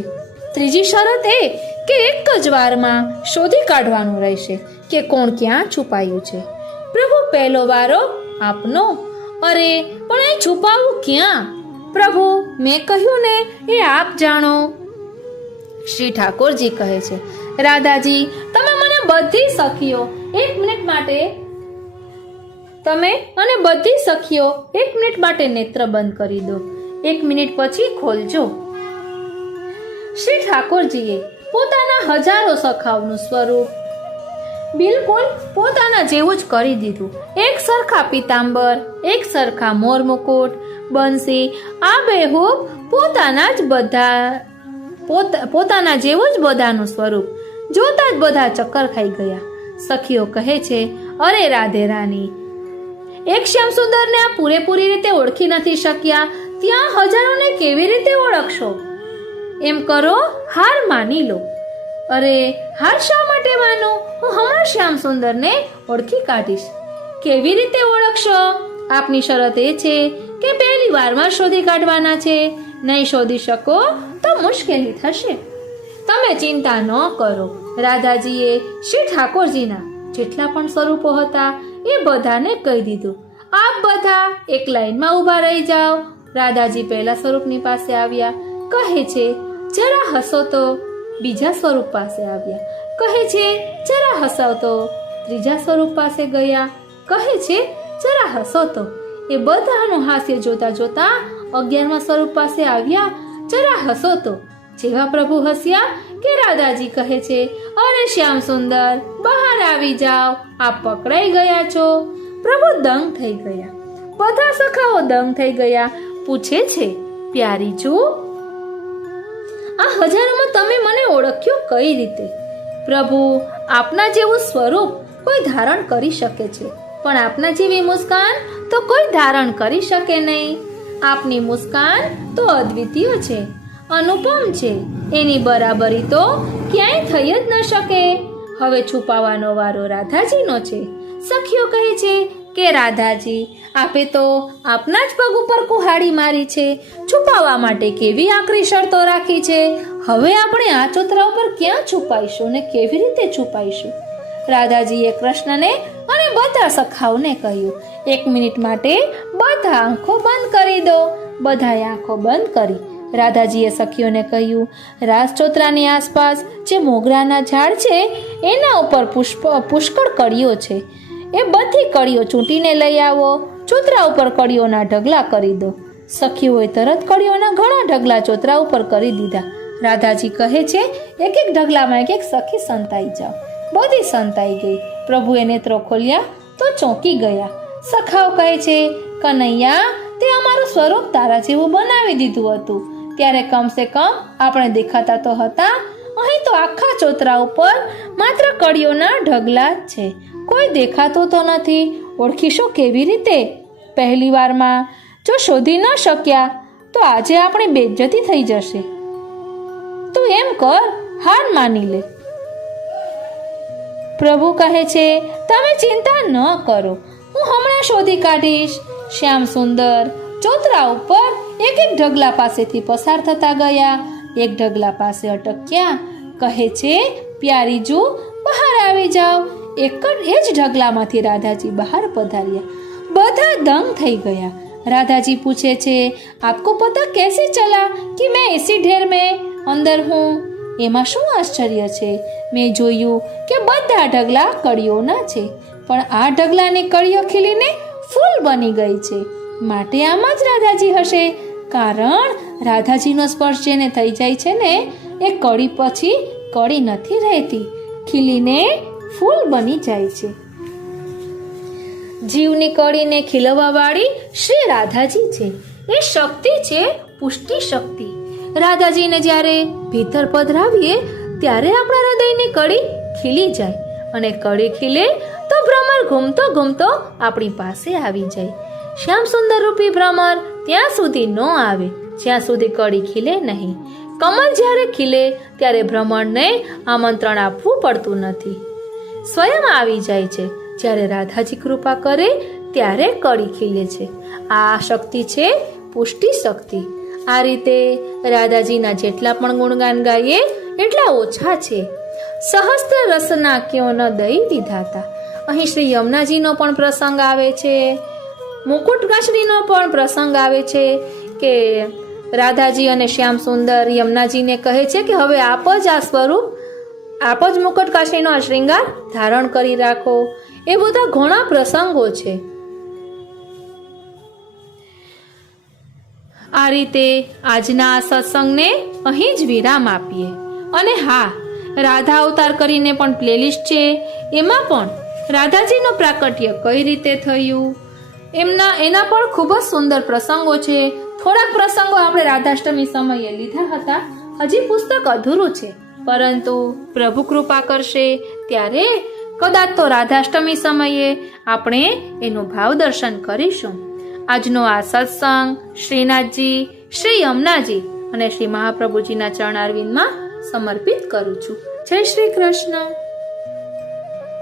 ત્રીજી શરત એ કે એક જ વારમાં શોધી કાઢવાનું રહેશે કે કોણ ક્યાં છુપાયું છે. પ્રભુ, પહેલો વારો આપનો. અરે પણ એ છુપાવવું ક્યાં? પ્રભુ, મેં કહ્યું ને, એ આપ જાણો. શ્રી ઠાકોરજી કહે છે, રાધાજી, તમે મને બધી સખીઓ 1 મિનિટ માટે નેત્ર બંધ કરી દો. 1 મિનિટ પછી ખોલજો. શ્રી ઠાકોરજીએ પોતાના હજારો સખાઓનું સ્વરૂપ બિલકુલ પોતાના જેવું જ કરી દીધું. એક સરખા પિતાંબર, એક સરખા મોર મુકુટ, બંસી, આ બેહૂબ પોતાના જેવું જ બધાનું સ્વરૂપ જોતા જ બધા ચક્કર ખાઈ ગયા. સખીઓ કહે છે, અરે રાધે રાની, એક શ્યામ સુંદરને આ પૂરેપૂરી રીતે ઓળખી નથી શક્યા, ત્યાં હજારોને કેવી રીતે ઓળખશો? એમ કરો, હાર માની લો. અરે હાર શા માટે માનો? હું હમણાં શ્યામ સુંદરને ઓળખી કાઢીશ. કેવી રીતે ઓળખશો? આપની શરત એ છે કે પહેલી વારમાં શોધી કાઢવાના છે. નહીં શોધી શકો તો મુશ્કેલી થશે. તમે ચિંતા ન કરો. રાધાજીએ શ્રી ઠાકોરજીના જેટલા પણ સ્વરૂપો હતા એ બધાને કહી દીધું. આપ બધા એક લાઈનમાં ઊભા રહી જાઓ. રાધાજી પહેલા સ્વરૂપની પાસે આવ્યા. કહે છે, જરા હસો તો. બીજા સ્વરૂપ પાસે આવ્યા. કહે છે, જરા હસો તો. ત્રીજા સ્વરૂપ પાસે ગયા. કહે છે, જરા હસો તો. એ બધાનું હાસ્ય જોતા જોતા 11મા સ્વરૂપ પાસે આવ્યા. જરા હસો તો. જેવા પ્રભુ હસ્યા કે રાધાજી કહે છે, અરે શ્યામ સુંદર, બહાર આવી જાઓ, આપ પકડાઈ ગયા છો. પ્રભુ દંગ થઈ ગયા. બધા સખાઓ દંગ થઈ ગયા. પૂછે છે, પ્યારીજુ, આ હજારોમાં તમે મને ઓળખ્યો કઈ રીતે? પ્રભુ, આપના જેવું સ્વરૂપ કોઈ ધારણ કરી શકે છે, પણ આપના જેવી મુસ્કાન તો કોઈ ધારણ કરી શકે નહીં. આપની મુસ્કાન તો અદ્વિતીય છે, અનુપમ છે. એની બરાબરી તો ક્યાંય થઈ જ ન શકે. હવે છુપાવાનો વારો રાધાજીનો છે. સખીઓ કહે છે કે રાધાજી, આપે તો આપના જ પગ ઉપર કુહાડી મારી છે. છુપાવવા માટે કેવી આકરી શરતો રાખી છે. હવે આપણે આ ચોતરા ઉપર ક્યાં છુપાઈશું ને કેવી રીતે છુપાઈશું? રાધાજીએ કૃષ્ણને અને બધા સખાઓને કહ્યું, 1 મિનિટ માટે બધા આંખો બંધ કરી દો. બધાએ આંખો બંધ કરી. રાધાજીએ સખીઓને કહ્યું, રાજચોતરાની આસપાસ જે મોગરાના ઝાડ છે એના ઉપર પુષ્કળ કળીઓ છે. એ બધી કળીઓ ચૂંટીને લઈ આવો. ચોતરા ઉપર કળીઓના ઢગલા કરી દો. સખીઓએ તરત કળીઓના ઘણા ઢગલા ચોતરા ઉપર કરી દીધા. રાધાજી કહે છે, એક એક ઢગલામાં એક એક સખી સંતાઈ જાઓ. બધી સંતાઈ ગઈ. પ્રભુએ નેત્રો ખોલ્યા તો ચોંકી ગયા. સખાઓ કહે છે, કનૈયા, તે અમારું સ્વરૂપ તારા જેવું બનાવી દીધું હતું. ત્યારે કમસે કમ આપણે દેખાતા તો હતા. અહીં તો આખા ચોતરા ઉપર માત્ર કળીઓના ઢગલા જ છે. કોઈ દેખાતું તો નથી. ઓળખીશું કેવી રીતે? પહેલી વારમાં જો શોધી ન શક્યા તો આજે આપણી બેઇજ્જતી થઈ જશે. તું એમ કર, હાર માની લે. પ્રભુ કહે છે, તમે ચિંતા ન કરો, હું હમણાં શોધી કાઢીશ. શ્યામ સુંદર ચોતરા ઉપર એક એક ઢગલા પાસેથી પસાર થતા ગયા. એક ઢગલા પાસે અટક્યા. કહે છે, પ્યારીજુ, બહાર આવી જાઓ. એ જ ઢગલામાંથી રાધાજી બહાર પધાર્યા. બધા દંગ થઈ ગયા. રાધાજી પૂછે છે, આપકો પતા कैसे चला कि मैं इसी ढेर में अंदर हूँ? એમાં શું આશ્ચર્ય છે? મેં જોયું કે બધા ઢગલા કળીઓના છે, પણ આ ઢગલાની કળીઓ ખીલીને ફૂલ બની ગઈ છે. માટે આમાં જ રાધાજી હશે. કારણ રાધાજીનો સ્પર્શ જેને થઈ જાય છે ને, એ કળી પછી કળી નથી રહેતી, ખીલીને ફૂલ બની જાય છે. જીવની કળીને ખીલવવા વાળી શ્રી રાધાજી છે. એ શક્તિ છે, પુષ્ટિ શક્તિ. રાધાજીને જ્યારે ભીતર પધરાવીએ ત્યારે આપણા હૃદયની કળી ખીલી જાય, અને કળી ખીલે તો ભ્રમર ઘૂમતો ઘૂમતો આપણી પાસે આવી જાય. શ્યામ સુંદર રૂપી ભ્રમર ત્યાં સુધી ન આવે જ્યાં સુધી કળી ખીલે નહીં. કમળ જ્યારે ખીલે ત્યારે ભ્રમરને આમંત્રણ આપવું પડતું નથી, સ્વયં આવી જાય છે. જ્યારે રાધાજી કૃપા કરે ત્યારે કળી ખીલે છે. આ શક્તિ છે પુષ્ટિ શક્તિ. આ રીતે રાધાજીના જેટલા પણ ગુણગાન ગાઈએ એટલા ઓછા છે. સહસ્ત્ર રસના ક્યો ન દઈ વિધાતા. અહીં શ્રી યમુનાજીનો પણ પ્રસંગ આવે છે, મુકુટગાંસડીનો પણ પ્રસંગ આવે છે કે રાધાજી અને શ્યામ સુંદર યમુનાજીને કહે છે કે હવે આપ જ આ સ્વરૂપ, આપ જ મુકુટગાંસડીનો આ શ્રૃંગાર ધારણ કરી રાખો. એ બધા ઘણા પ્રસંગો છે. આ રીતે આજના આ સત્સંગને અહીં જ વિરામ આપીએ. અને હા, રાધા અવતાર કરીને પણ પ્લેલિસ્ટ છે. એમાં પણ રાધાજીનું પ્રાકટ્ય કઈ રીતે થયું એના પણ ખૂબ જ સુંદર પ્રસંગો છે. થોડાક પ્રસંગો આપણે રાધાષ્ટમી સમયે લીધા હતા. હજી પુસ્તક અધૂરું છે, પરંતુ પ્રભુ કૃપા કરશે ત્યારે કદાચ તો રાધાષ્ટમી સમયે આપણે એનું ભાવ દર્શન કરીશું. આજનો આ સત્સંગ શ્રીનાથજી, શ્રી યમુનાજી અને શ્રી મહાપ્રભુજીના ચરણારવિંદમાં સમર્પિત કરું છું. જય શ્રી કૃષ્ણ.